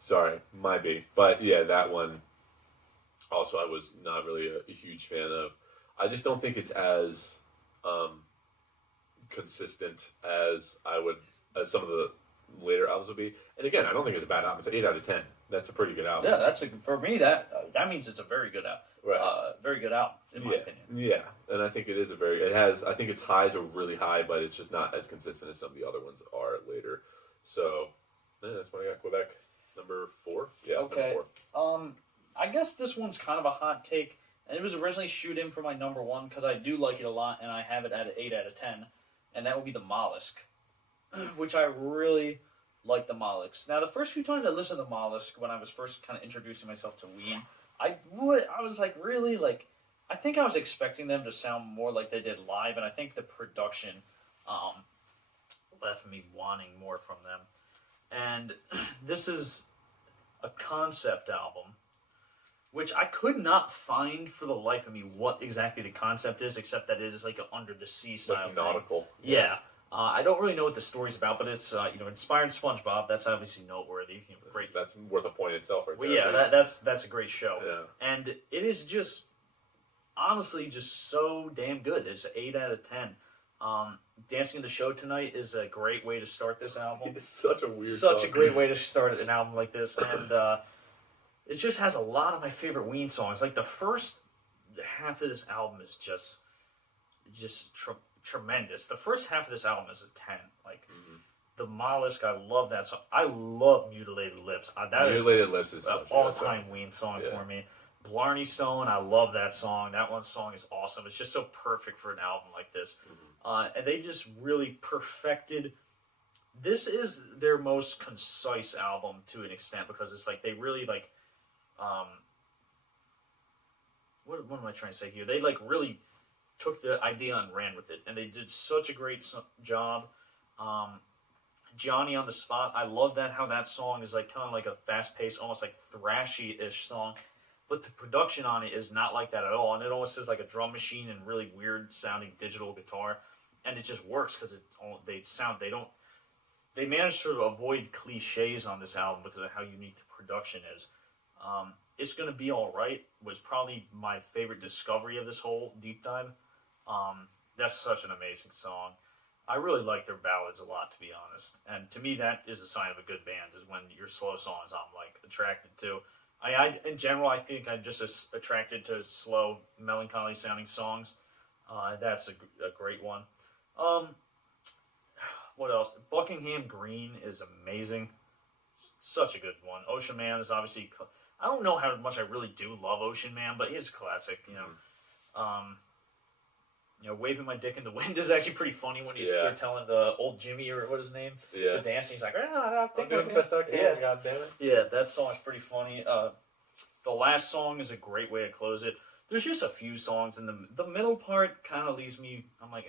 Sorry, my B. But yeah, that one. Also, I was not really a huge fan of. I just don't think it's as consistent as as some of the later albums would be. And again, I don't think it's a bad album. It's an 8 out of 10. That's a pretty good album. Yeah, for me that means it's a very good album. Right. Very good album in my opinion. Yeah, and I think it is I think its highs are really high, but it's just not as consistent as some of the other ones are later. So, that's what I got. Quebec, number 4. Yeah, okay. Number 4. I guess this one's kind of a hot take, and it was originally shoot in for my number 1 because I do like it a lot, and I have it at an 8 out of 10, and that would be the Mollusk, which I really like the Mollusks. Now, the first few times I listened to the Mollusk, when I was first kind of introducing myself to Ween, I was like, really, like, I think I was expecting them to sound more like they did live, and I think the production left me wanting more from them. And this is a concept album, which I could not find for the life of me what exactly the concept is, except that it is like an under the sea style like nautical. thing. Yeah. I don't really know what the story's about, but it's inspired SpongeBob. That's obviously noteworthy. Great. That's worth a point itself, right there. Well, yeah, that's a great show. Yeah. And it is just honestly just so damn good. It's an 8 out of 10. Dancing in the Show Tonight is a great way to start this album. It's such a weird Such song. a great way to start an album like this, and it just has a lot of my favorite Ween songs. Like the first half of this album is just tremendous. The first half of this album is a 10. Like the Mollusk, I love that song. I love Mutilated Lips. Mutilated Lips is an all-time Ween song for me. Blarney Stone, I love that song. That one song is awesome. It's just so perfect for an album like this. And they just really perfected. This is their most concise album to an extent because it's like they really like. What am I trying to say here? They like really took the idea and ran with it, and they did such a great job. Johnny on the Spot, I love that how that song is like kind of like a fast-paced, almost like thrashy-ish song, but the production on it is not like that at all, and it almost is like a drum machine and really weird-sounding digital guitar, and it just works because they managed to avoid cliches on this album because of how unique the production is. It's Gonna Be Alright was probably my favorite discovery of this whole deep dive. That's such an amazing song. I really like their ballads a lot, to be honest. And to me, that is a sign of a good band, is when your slow songs I'm, like, attracted to. In general, I think I'm just attracted to slow, melancholy-sounding songs. That's a great one. What else? Buckingham Green is amazing. Such a good one. Ocean Man is obviously... I don't know how much I really do love Ocean Man, but he's a classic, Waving My Dick in the Wind is actually pretty funny when they're telling the old Jimmy, or what his name, to dance. And he's like, I think I'm doing the best I can, God damn it. Yeah, that song is pretty funny. The last song is a great way to close it. There's just a few songs, and the middle part kind of leaves me, I'm like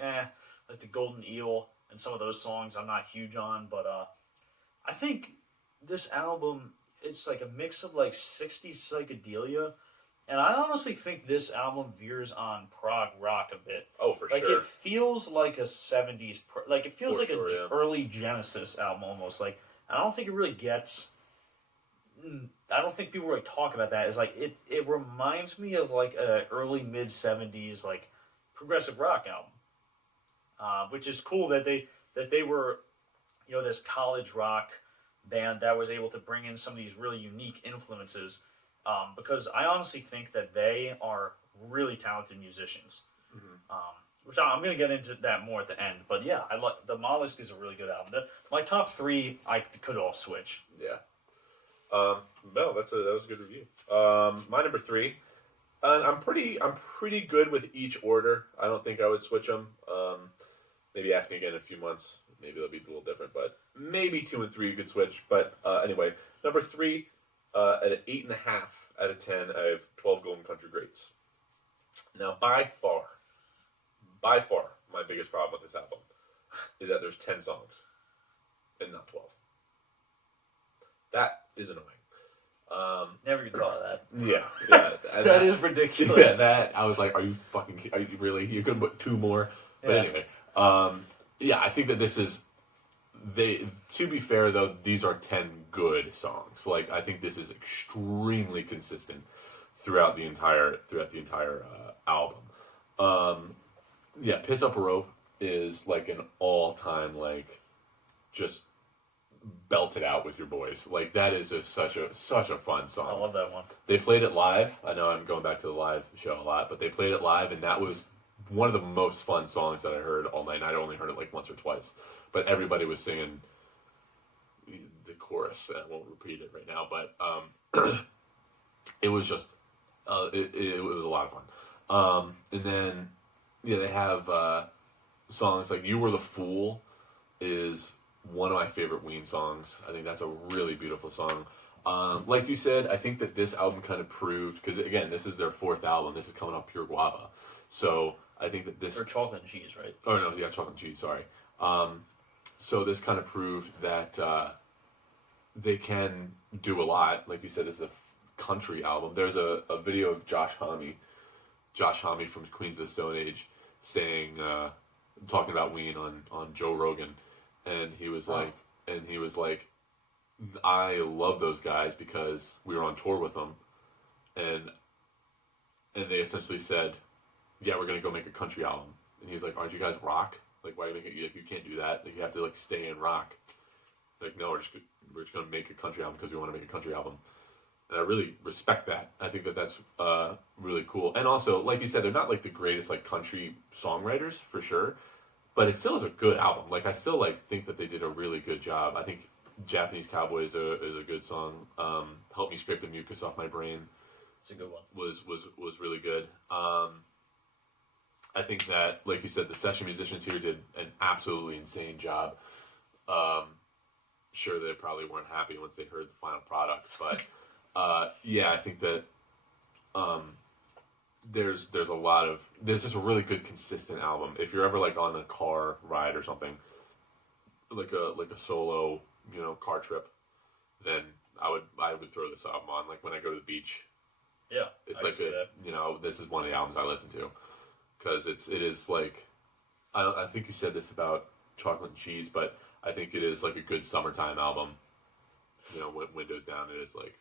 the Golden Eel and some of those songs I'm not huge on, but I think this album, it's like a mix of like 60s psychedelia, and I honestly think this album veers on prog rock a bit. Oh, for like, sure. It feels like a 70s, it feels like an early Genesis album almost. Like, I don't think it really gets... I don't think people really talk about that. It's like, it reminds me of like a early mid-70s like progressive rock album. Which is cool that they were, this college rock band that was able to bring in some of these really unique influences, because I honestly think that they are really talented musicians. Which I'm going to get into that more at the end. But yeah, I like the Mollusk is a really good album. My top 3, I could all switch. Yeah. No, that was a good review. My number 3, and I'm pretty good with each order. I don't think I would switch them. Maybe ask me again in a few months. Maybe they'll be a little different, but maybe 2 and 3 you could switch. But anyway, number 3, at an 8.5 out of 10, I have 12 Golden Country Greats. Now, by far, my biggest problem with this album is that there's 10 songs and not 12. That is annoying. Never even thought of that. Yeah. That is ridiculous. Yeah, that I was like, are you really? You could put 2 more. But anyway, yeah, I think that this is. To be fair though, these are 10 good songs. Like, I think this is extremely consistent throughout the entire album. Yeah, Piss Up a Rope is like an all-time, like, just belt it out with your boys. Like, that is just such a fun song. I love that one. They played it live. I know I'm going back to the live show a lot, but they played it live, and that was one of the most fun songs that I heard all night. And I'd only heard it like once or twice, but everybody was singing the chorus. I won't repeat it right now, but it was just it was a lot of fun. And then they have songs like "You Were the Fool" is one of my favorite Ween songs. I think that's a really beautiful song. Like you said, I think that this album kind of proved, because again, this is their 4th album. This is coming off Pure Guava, so I think that this or chocolate and cheese, right? Oh no, yeah, chocolate and cheese. Sorry. So this kind of proved that they can do a lot. Like you said, this is a country album. There's a video of Josh Homme from Queens of the Stone Age, saying, talking about Ween on Joe Rogan, and he was like, I love those guys because we were on tour with them, and they essentially said, yeah, we're gonna go make a country album, and he's like, aren't you guys rock? Like, why are you making you can't do that? Like, you have to like stay in rock. Like, no, we're just gonna make a country album because we want to make a country album. And I really respect that. I think that that's really cool. And also, like you said, they're not like the greatest like country songwriters for sure, but it still is a good album. Like, I still like think that they did a really good job. I think Japanese Cowboy is a good song. Help Me Scrape the Mucus Off My Brain. It's a good one. Was really good. I think that, like you said, the session musicians here did an absolutely insane job. Sure, they probably weren't happy once they heard the final product, but yeah, I think that there's just a really good consistent album. If you're ever like on a car ride or something, like a solo, car trip, then I would throw this album on. Like when I go to the beach, yeah, it's like this is one of the albums I listen to, because it is like, I think you said this about Chocolate and Cheese, but I think it is like a good summertime album. Windows Down, it is like,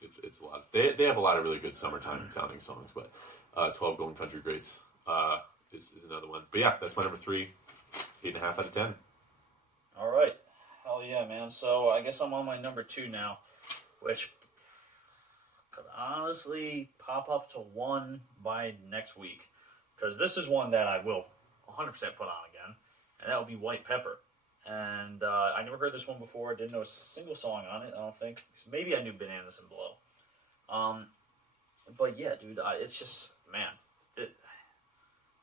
it's a lot. They have a lot of really good summertime sounding songs, but 12 Golden Country Greats is another one. But yeah, that's my number 3, 8.5 out of 10. All right, hell yeah, man. So I guess I'm on my number 2 now, which could honestly pop up to 1 by next week, because this is one that I will 100% put on again, and that would be White Pepper. And I never heard this one before. Didn't know a single song on it, I don't think. Maybe I knew Bananas and Blow. But yeah, dude, it's just, man,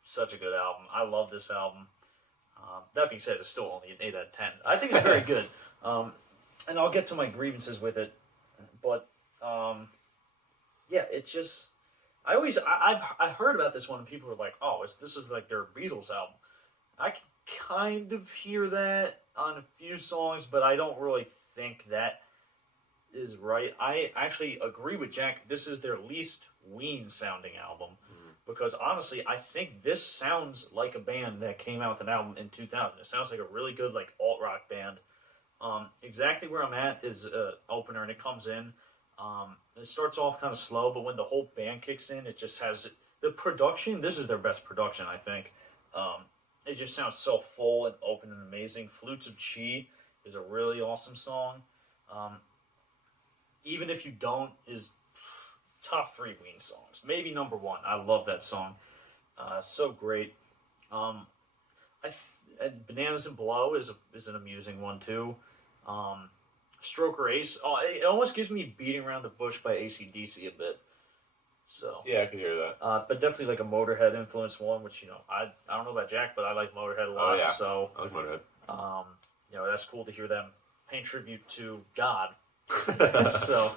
such a good album. I love this album. That being said, it's still only an 8 out of 10. I think it's very good. And I'll get to my grievances with it. But, yeah, it's just, I heard about this one and people were like, oh, this is like their Beatles album. I can kind of hear that on a few songs, but I don't really think that is right. I actually agree with Jack. This is their least Ween sounding album, because honestly, I think this sounds like a band that came out with an album in 2000. It sounds like a really good like alt rock band. Exactly Where I'm At is opener, and it comes in. It starts off kind of slow, but when the whole band kicks in, it just has the production. This is their best production, I think. It just sounds so full and open and amazing. Flutes of Chi is a really awesome song. Even If You Don't is top 3 Ween songs. Maybe number 1. I love that song. So great. Bananas and Blow is an amusing one too. Stroker Ace. Oh, it almost gives me Beating Around the Bush by AC/DC a bit. So yeah, I can hear that. But definitely like a Motorhead influenced one, which I don't know about Jack, but I like Motorhead a lot. Oh, yeah. So I like Motorhead. That's cool to hear them paying tribute to God. So,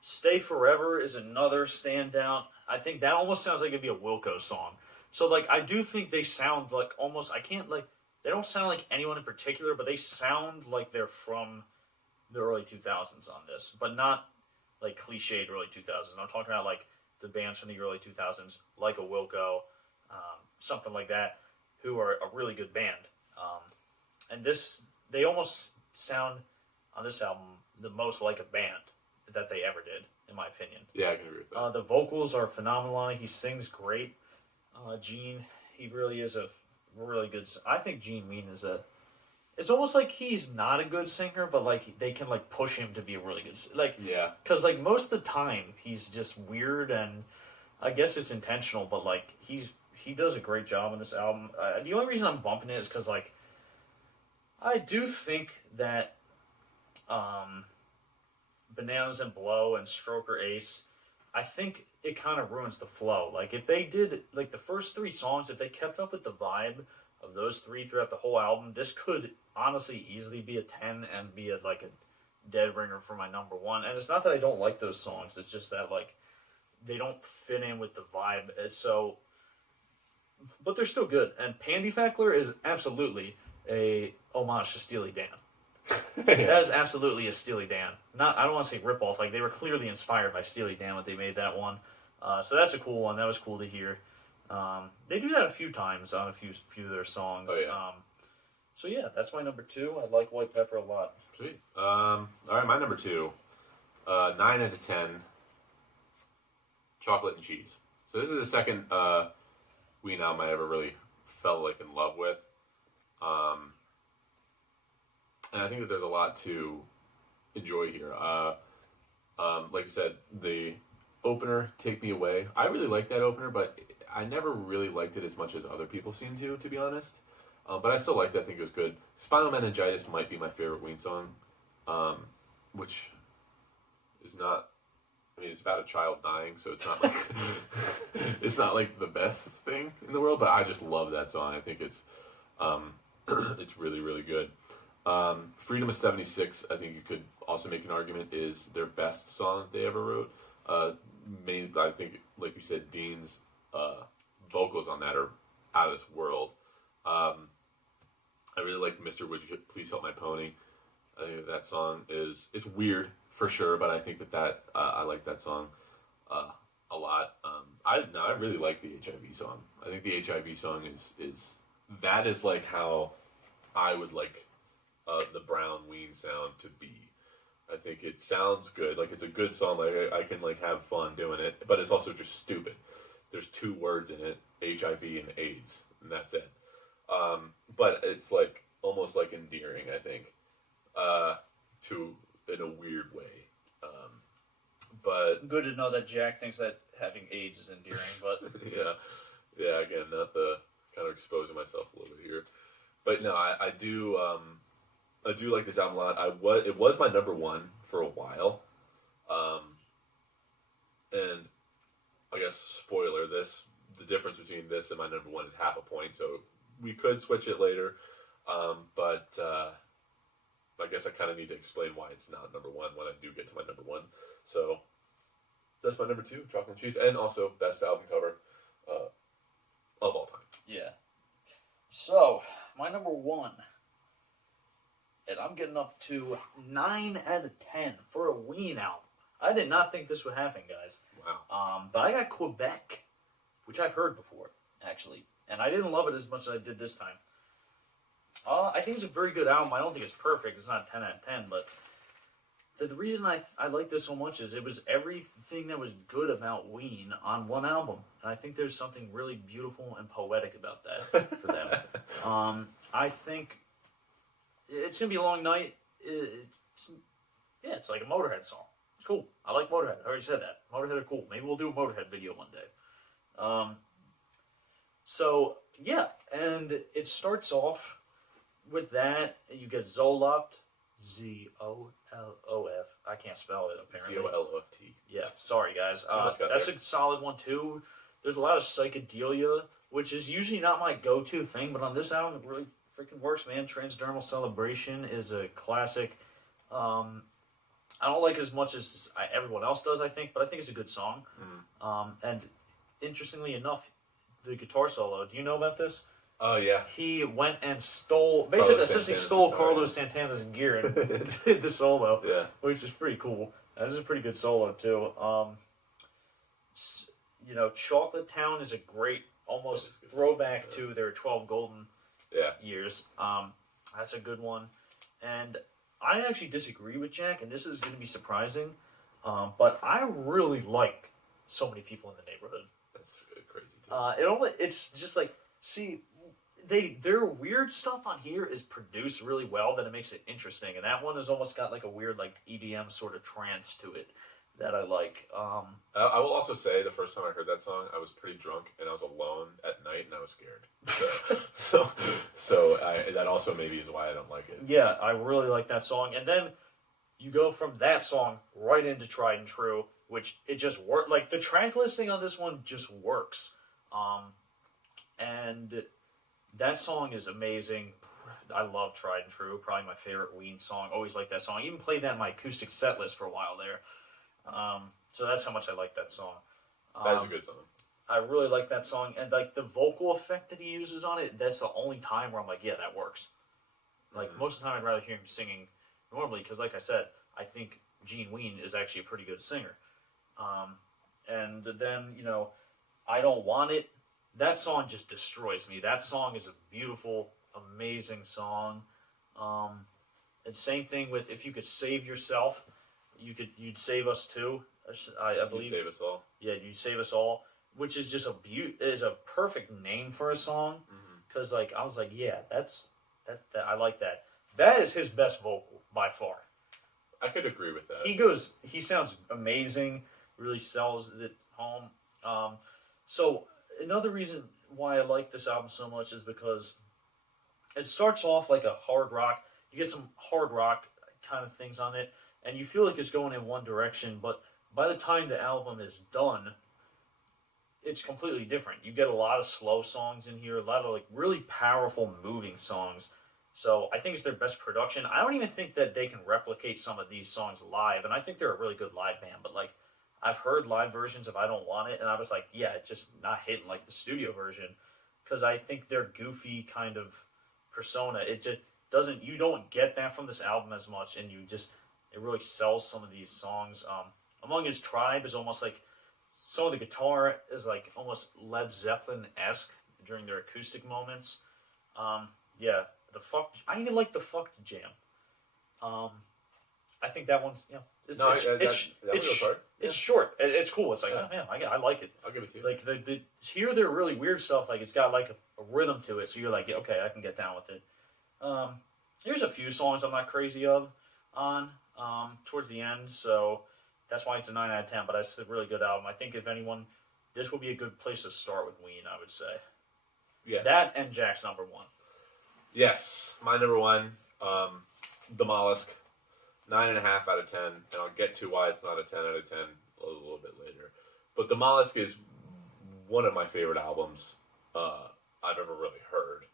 Stay Forever is another standout. I think that almost sounds like it'd be a Wilco song. So like I do think they sound like almost I can't like they don't sound like anyone in particular, but they sound like they're from the early 2000s on this, but not like cliched early 2000s. I'm talking about like the bands from the early 2000s, like a Wilco, something like that, who are a really good band. And this, they almost sound on this album the most like a band that they ever did, in my opinion. Yeah, I can agree with that. The vocals are phenomenal. He sings great. Gene, he really is a really good. I think Gene Ween is a. It's almost like he's not a good singer, but like they can like push him to be a really good like. Yeah. Because like most of the time he's just weird, and I guess it's intentional, but like he does a great job on this album. The only reason I'm bumping it is because like I do think that Bananas and Blow and Stroker Ace, I think it kind of ruins the flow. Like if they did like the first three songs, if they kept up with the vibe of those three throughout the whole album, this could honestly easily be a 10 and be like a dead ringer for my number one. And it's not that I don't like those songs, it's just that like they don't fit in with the vibe. It's so, but they're still good. And Pandy Fackler is absolutely a homage to Steely Dan. That is absolutely a Steely Dan. Not, I don't want to say ripoff. Like they were clearly inspired by Steely Dan when they made that one. So that's a cool one. That was cool to hear. They do that a few times on a few of their songs. Oh, yeah. So yeah, that's my number two. I like White Pepper a lot. Sweet. All right, my number two. 9 out of 10. Chocolate and Cheese. So this is the second Ween album I ever really fell like in love with. And I think that there's a lot to enjoy here. Like you said, the opener, Take Me Away. I really like that opener, but I never really liked it as much as other people seem to be honest. But I still liked it. I think it was good. Spinal Meningitis might be my favorite Ween song, which is not. I mean, it's about a child dying, so it's not like it's not like the best thing in the world. But I just love that song. I think it's it's really really good. Freedom of 76, I think you could also make an argument, is their best song that they ever wrote. I think, like you said, Dean's vocals on that are out of this world. I really like Mr. Would You Please Help My Pony. I think that song it's weird for sure, but I think that I like that song a lot. I really like the HIV song. I think the HIV song is like how I would like the Brown Ween sound to be. I think it sounds good. Like it's a good song. Like I can like have fun doing it, but it's also just stupid. There's two words in it: HIV and AIDS, and that's it. But it's like almost like endearing. I think to in a weird way. But Good to know that Jack thinks that having AIDS is endearing, but yeah. Again, not the kind of exposing myself a little bit here, but no, I do like this album a lot. It was my number one for a while, and I guess spoiler, the difference between this and my number one is half a point, so we could switch it later, but I guess I kind of need to explain why it's not number one when I do get to my number one. So that's my number two, Chocolate and Cheese, and also best album cover of all time. yeah. So my number one. And I'm getting up to 9 out of 10 for a Ween album. I did not think this would happen, guys. Wow. But I got Quebec, which I've heard before, actually. And I didn't love it as much as I did this time. I think it's a very good album. I don't think it's perfect. It's not a 10 out of 10. But the reason I like this so much is it was everything that was good about Ween on one album. And I think there's something really beautiful and poetic about that for them. I think it's going to be a long night. It's like a Motorhead song. It's cool. I like Motorhead. I already said that. Motorhead are cool. Maybe we'll do a Motorhead video one day. So, yeah. And it starts off with that. You get Zoloft. Zolof. I can't spell it, apparently. Zoloft. Yeah, sorry, guys. That's a solid one, too. There's a lot of psychedelia, which is usually not my go-to thing, but on this album, it really freaking works, man. Transdermal Celebration is a classic. I don't like it as much as everyone else does, I think, but I think it's a good song. And interestingly enough, the guitar solo. Do you know about this? Oh yeah. He went and essentially Santana's stole guitar, Carlos Santana's gear and did the solo, Yeah. which is pretty cool. That is a pretty good solo too. Chocolate Town is a great, almost throwback to their 12 Golden years. That's a good one, and I actually disagree with Jack, and this is going to be surprising, but I really like So Many People in the Neighborhood. That's crazy too. It's just like, see, their weird stuff on here is produced really well, that it makes it interesting, and that one has almost got like a weird like EDM sort of trance to it that I like. I will also say the first time I heard that song, I was pretty drunk and I was alone at night and I was scared. So that also maybe is why I don't like it. Yeah, I really like that song, and then you go from that song right into Tried and True, which it just worked. Like the track listing on this one just works, and that song is amazing. I love Tried and True, probably my favorite Ween song. Always liked that song. I even played that in my acoustic set list for a while there. So that's how much I like that song. That is a good song. I really like that song, and like the vocal effect that he uses on it, that's the only time where I'm like, yeah, that works. Like most of the time I'd rather hear him singing normally, because like I said, I think Gene Ween is actually a pretty good singer. And then, I Don't Want It, that song just destroys me. That song is a beautiful, amazing song. And same thing with If You Could Save Yourself, you'd save us too. I believe. You'd save us all. Yeah, You'd Save Us All, which is just is a perfect name for a song. Because like I was like, yeah, that I like that. That is his best vocal by far. I could agree with that. He sounds amazing. Really sells it home. So another reason why I like this album so much is because it starts off like a hard rock. You get some hard rock kind of things on it, and you feel like it's going in one direction, but by the time the album is done, it's completely different. You get a lot of slow songs in here, a lot of like really powerful, moving songs. So I think it's their best production. I don't even think that they can replicate some of these songs live, and I think they're a really good live band. But like, I've heard live versions of I Don't Want It, and I was like, yeah, it's just not hitting like the studio version, because I think their goofy kind of persona, it just doesn't. You don't get that from this album as much, and it really sells some of these songs. Among His Tribe is almost like some of the guitar is like almost Led Zeppelin-esque during their acoustic moments. Yeah, I even like the Fuck Jam. I think that one's it's short. It's cool. It's like oh man, I like it. I'll give it to you. Like here they're really weird stuff. Like it's got like a rhythm to it, so you're like okay, I can get down with it. There's a few songs I'm not crazy on towards the end, so that's why it's a 9 out of 10. But it's a really good album. I think if anyone, this would be a good place to start with Ween. I would say. Yeah. That and Jack's number one. Yes, my number one, The Mollusk, 9.5 out of 10, and I'll get to why it's not a 10 out of 10 a little bit later. But The Mollusk is one of my favorite albums I've ever really heard.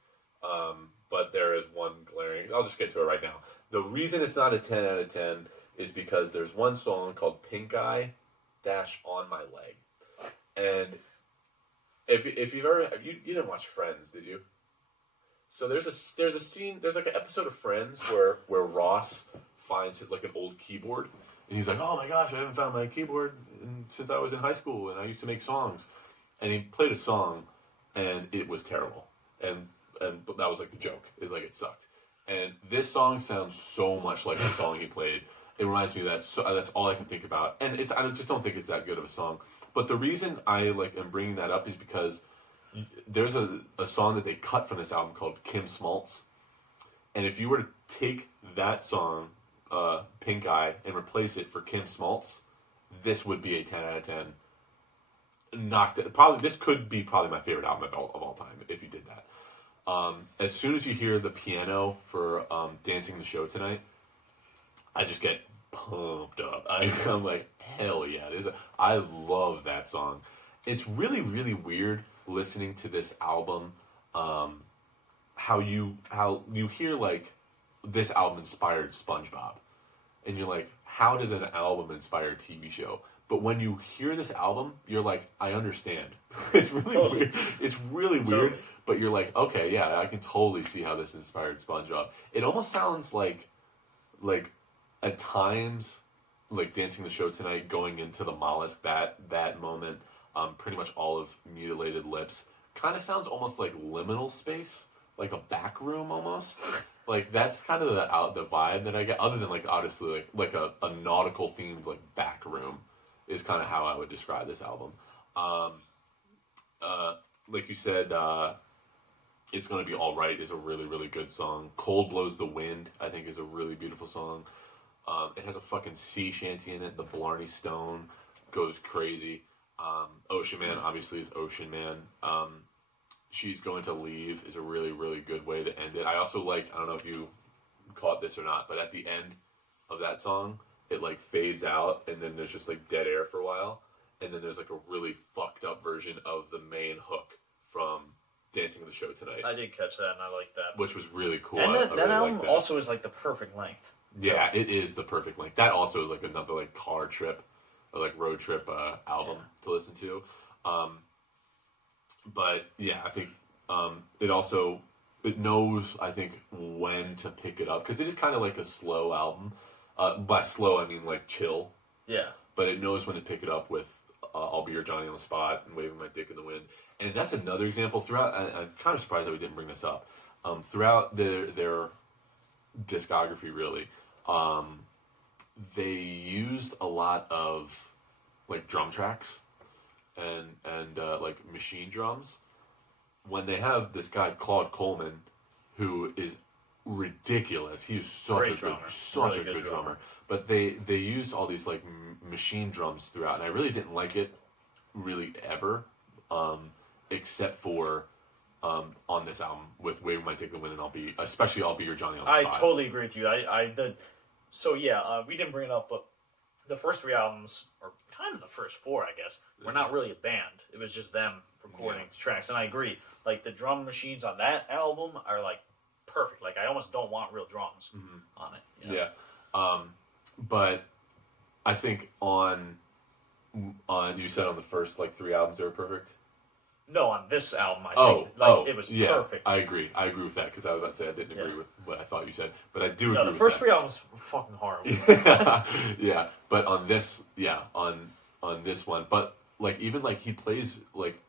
But there is one glaring. I'll just get to it right now. The reason it's not a 10 out of 10 is because there's one song called Pink Eye - On My Leg, and if you've ever you didn't watch Friends, did you? So there's a scene, there's like an episode of Friends where Ross finds like an old keyboard, and he's like, oh my gosh, I haven't found my keyboard since I was in high school, and I used to make songs, and he played a song, and it was terrible, and that was like the joke, is like it sucked, and this song sounds so much like the song he played. It reminds me of that, so that's all I can think about, and I just don't think it's that good of a song. But the reason I am bringing that up is because there's a song that they cut from this album called Kim Smaltz, and if you were to take that song, Pink Eye, and replace it for Kim Smaltz, this would be a 10 out of 10. This could be probably my favorite album of all time if you did that. As soon as you hear the piano for Dancing the Show Tonight, I just get pumped up. I'm like, hell yeah! I love that song. It's really, really weird listening to this album. How you hear like this album inspired SpongeBob, and you're like, how does an album inspire a TV show? But when you hear this album, you're like, I understand. It's really weird. It's really weird, but you're like, okay, yeah, I can totally see how this inspired SpongeBob. It almost sounds like at times, like Dancing the Show Tonight, going into the mollusk that moment, pretty much all of Mutilated Lips, kind of sounds almost like liminal space, like a back room almost. Like that's kind of the vibe that I get. Other than like obviously like a nautical themed like back room is kind of how I would describe this album. Like you said, It's Gonna Be Alright is a really, really good song. Cold Blows the Wind, I think, is a really beautiful song. It has a fucking sea shanty in it. The Blarney Stone goes crazy. Ocean Man, obviously, is Ocean Man. She's Going to Leave is a really, really good way to end it. I also like, I don't know if you caught this or not, but at the end of that song, it like fades out and then there's just like dead air for a while. And then there's like a really fucked up version of the main hook from Dancing the Show Tonight. I did catch that and I like that. Which was really cool. And that really album that. also is like the perfect length. Yeah, it is the perfect length. That also is like another like car trip or like road trip album to listen to. But yeah, I think it knows, I think, when to pick it up because it is kind of like a slow album. By slow, I mean like chill. Yeah. But it knows when to pick it up with I'll Be Your Johnny on the Spot and Waving My Dick in the Wind. And that's another example throughout. I'm kind of surprised that we didn't bring this up. Throughout their discography, really, they used a lot of like drum tracks and like machine drums. When they have this guy Claude Coleman, who is ridiculous, he is such a good drummer. But they used all these like machine drums throughout, and I really didn't like it really ever, except for on this album with Wave My Dick in the Wind and I'll Be Your Johnny on the Spot. I totally agree with you. We didn't bring it up, but the first 3 albums, or kind of the first 4, I guess, were not really a band. It was just them recording tracks, and I agree. Like, the drum machines on that album are, like, perfect. Like, I almost don't want real drums on it. You know? Yeah. But I think on you said on the first, like, 3 albums they were perfect? No, on this album, I think it was perfect. I agree with that, because I was about to say I didn't agree with what I thought you said, but I do agree with that. No, the first 3 albums were fucking horrible. Yeah, but on this, on this one, but, like, even, like, he plays, like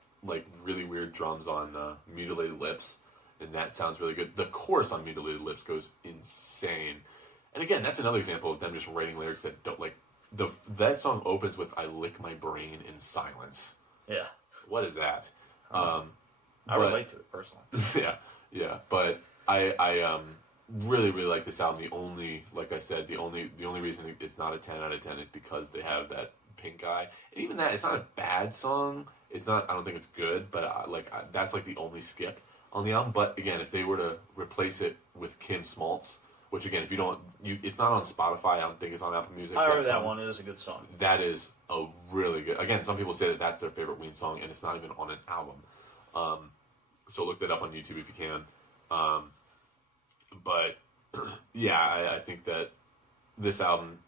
really weird drums on Mutilated Lips, and that sounds really good. The chorus on Mutilated Lips goes insane. And again, that's another example of them just writing lyrics that don't, like, that song opens with, I lick my brain in silence. Yeah. What is that? I relate to it personally. Yeah. But I really, really like this album. Like I said, the only reason it's not a 10 out of 10 is because they have that pink eye. And even that, it's not a bad song. It's not, I don't think it's good, but that's like the only skip on the album. But again, if they were to replace it with Kim Smaltz, which again, if it's not on Spotify, I don't think it's on Apple Music. I heard that one. It is a good song. That is a really good, again, some people say that that's their favorite Ween song, and it's not even on an album. So look that up on YouTube if you can. But yeah, I think that this album,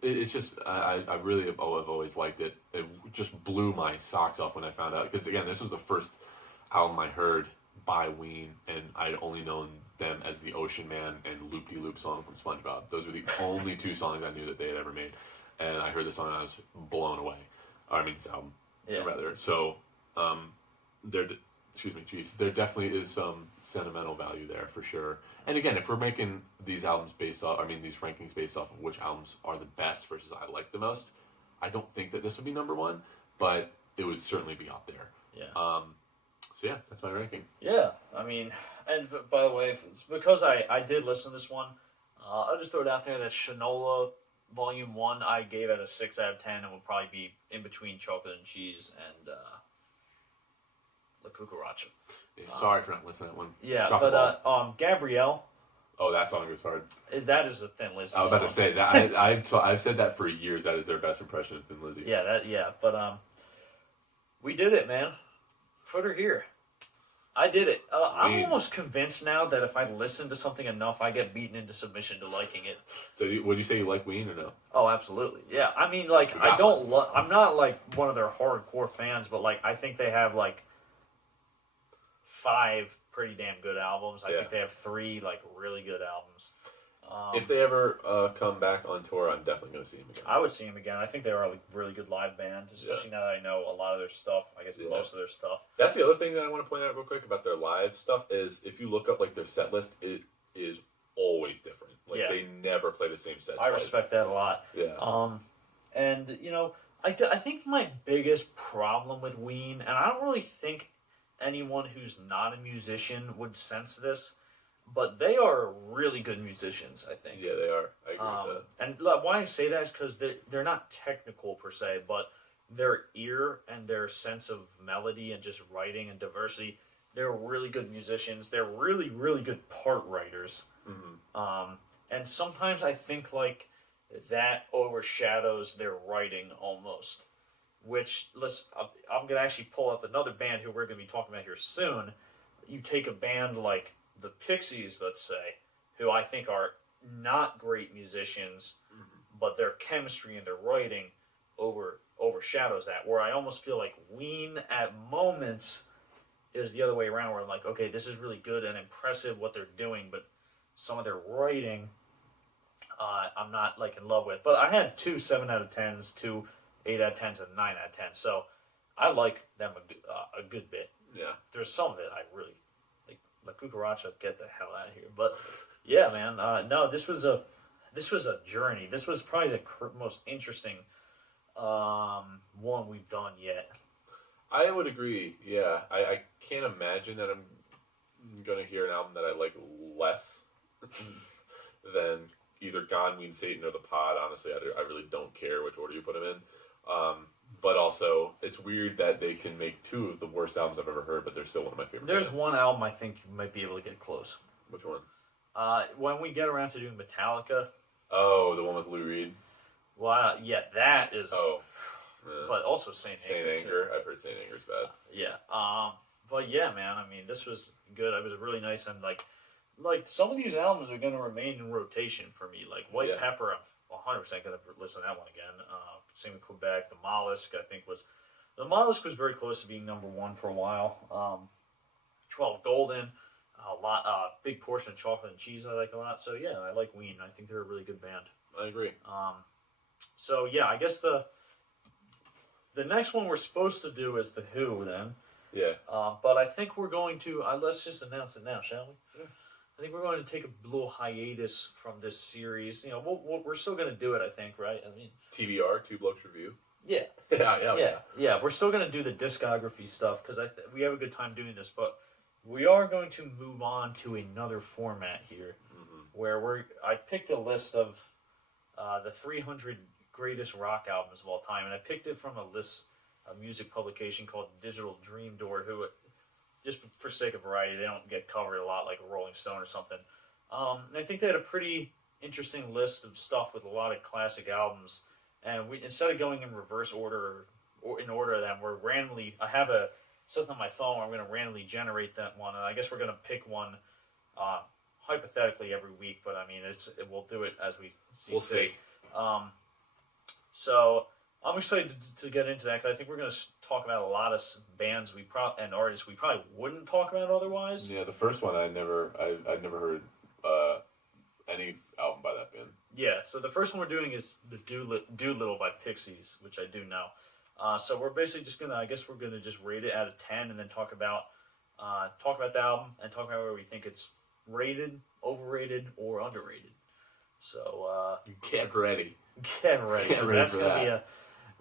it's just, I really have always liked it. It just blew my socks off when I found out, because again, this was the first album I heard by Ween, and I'd only known them as the Ocean Man and Loop De Loop song from SpongeBob. Those were the only 2 songs I knew that they had ever made, and I heard the song and I was blown away. This album, rather. So, there definitely is some sentimental value there for sure. And again, if we're making these albums these rankings based off of which albums are the best versus I like the most, I don't think that this would be number 1, but it would certainly be up there. Yeah. So yeah, that's my ranking. Yeah, I mean, and by the way, it's because I did listen to this one, I'll just throw it out there that Shinola Volume 1 I gave it a 6 out of 10 and would probably be in between Chocolate and Cheese and La Cucaracha. Yeah, sorry for not listening to that one. Yeah, but Gabrielle. Oh, that song was hard. That is a Thin Lizzy I was about to say that. I've said that for years. That is their best impression of Thin Lizzy. Yeah, but we did it, man. Put her here. I did it. I'm Ween. almost convinced now that if I listen to something enough, I get beaten into submission to liking it. So, would you say you like Ween or no? Oh, absolutely. Yeah. I mean, like, You I got don't I'm not, like, one of their hardcore fans, but, like, I think they have, like, 5 pretty damn good albums. I Yeah. think they have 3, like, really good albums. If they ever come back on tour, I'm definitely going to see them again. I would see them again. I think they are a really good live band, especially now that I know a lot of their stuff. I guess most of their stuff. That's the other thing that I want to point out real quick about their live stuff is if you look up like their set list, it is always different. Like they never play the same set. I respect that a lot. Yeah. And you know, I think my biggest problem with Ween, and I don't really think anyone who's not a musician would sense this, but they are really good musicians, I think. Yeah, they are. I agree with that. And why I say that is because they're not technical per se, but their ear and their sense of melody and just writing and diversity, they're really good musicians. They're really, really good part writers. Mm-hmm. And sometimes I think like that overshadows their writing almost. Which, I'm going to actually pull up another band who we're going to be talking about here soon. You take a band like the Pixies, let's say, who I think are not great musicians, but their chemistry and their writing overshadows that. Where I almost feel like Ween at moments is the other way around, where I'm like, okay, this is really good and impressive what they're doing, but some of their writing, I'm not like in love with. But I had 2 7 out of 10s, 2 8 out of 10s, and 9 out of 10. So I like them a good bit. Yeah. There's some of it I really like. La Cucaracha, get the hell out of here. But yeah, man. No, this was a journey. This was probably the most interesting one we've done yet. I would agree. Yeah, I can't imagine that I'm gonna hear an album that I like less than either Gone, Ween, Satan, or The Pod. Honestly, I really don't care which order you put them in. But also, it's weird that they can make 2 of the worst albums I've ever heard, but they're still one of my favorite. There's bands. one album I think you might be able to get close. Which one? When we get around to doing Metallica. Oh, the one with Lou Reed. Well, yeah, that is. Oh. Yeah. But also Saint Anger. I've heard Saint Anger's bad. Yeah. But yeah, man. I mean, this was good. It was really nice, and like some of these albums are going to remain in rotation for me. Like White Pepper, I'm 100% going to listen to that one again. Same with Quebec. The Mollusk, I think was very close to being number 1 for a while. 12 Golden, big portion of Chocolate and Cheese I like a lot. So yeah, I like Ween. I think they're a really good band. I agree. So yeah, I guess the next one we're supposed to do is The Who then. Yeah. But I think we're going to, let's just announce it now, shall we? Yeah. I think we're going to take a little hiatus from this series. You know, we're still going to do it, I think, right? I mean, TBR, Two Blokes Review. Yeah. Yeah. We're still going to do the discography stuff because we have a good time doing this, but we are going to move on to another format here where I picked a list of the 300 greatest rock albums of all time, and I picked it from a music publication called Digital Dream Door, who, just for sake of variety, they don't get covered a lot like a Rolling Stone or something. And I think they had a pretty interesting list of stuff with a lot of classic albums. And instead of going in reverse order or in order of them, I have something on my phone where I'm going to randomly generate that one. And I guess we're going to pick one hypothetically every week, but I mean, we'll do it as we see. We'll see. So I'm excited to get into that because I think we're going to talk about a lot of bands and artists we probably wouldn't talk about otherwise. Yeah, the first one I'd never heard any album by that band. Yeah, so the first one we're doing is the Doolittle by Pixies, which I do know. So we're basically just gonna just rate it out of 10 and then talk about the album and talk about where we think it's rated, overrated, or underrated. So Get ready. Get ready. Get ready That's for gonna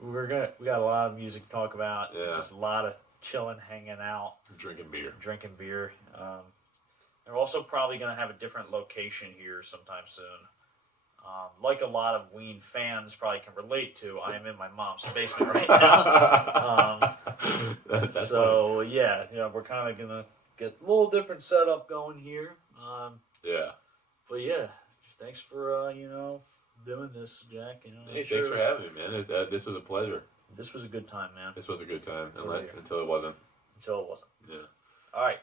that. we got a lot of music to talk about. Yeah. Just a lot of chilling, hanging out, Drinking beer. They're also probably gonna have a different location here sometime soon. Like a lot of Ween fans probably can relate to, I am in my mom's basement right now. So yeah, we're kind of gonna get a little different setup going here. Yeah. But yeah, thanks for doing this, Jack. Hey, thanks for having me, man. This was a pleasure. This was a good time, man. This was a good time, until it wasn't. Until it wasn't. Yeah. All right.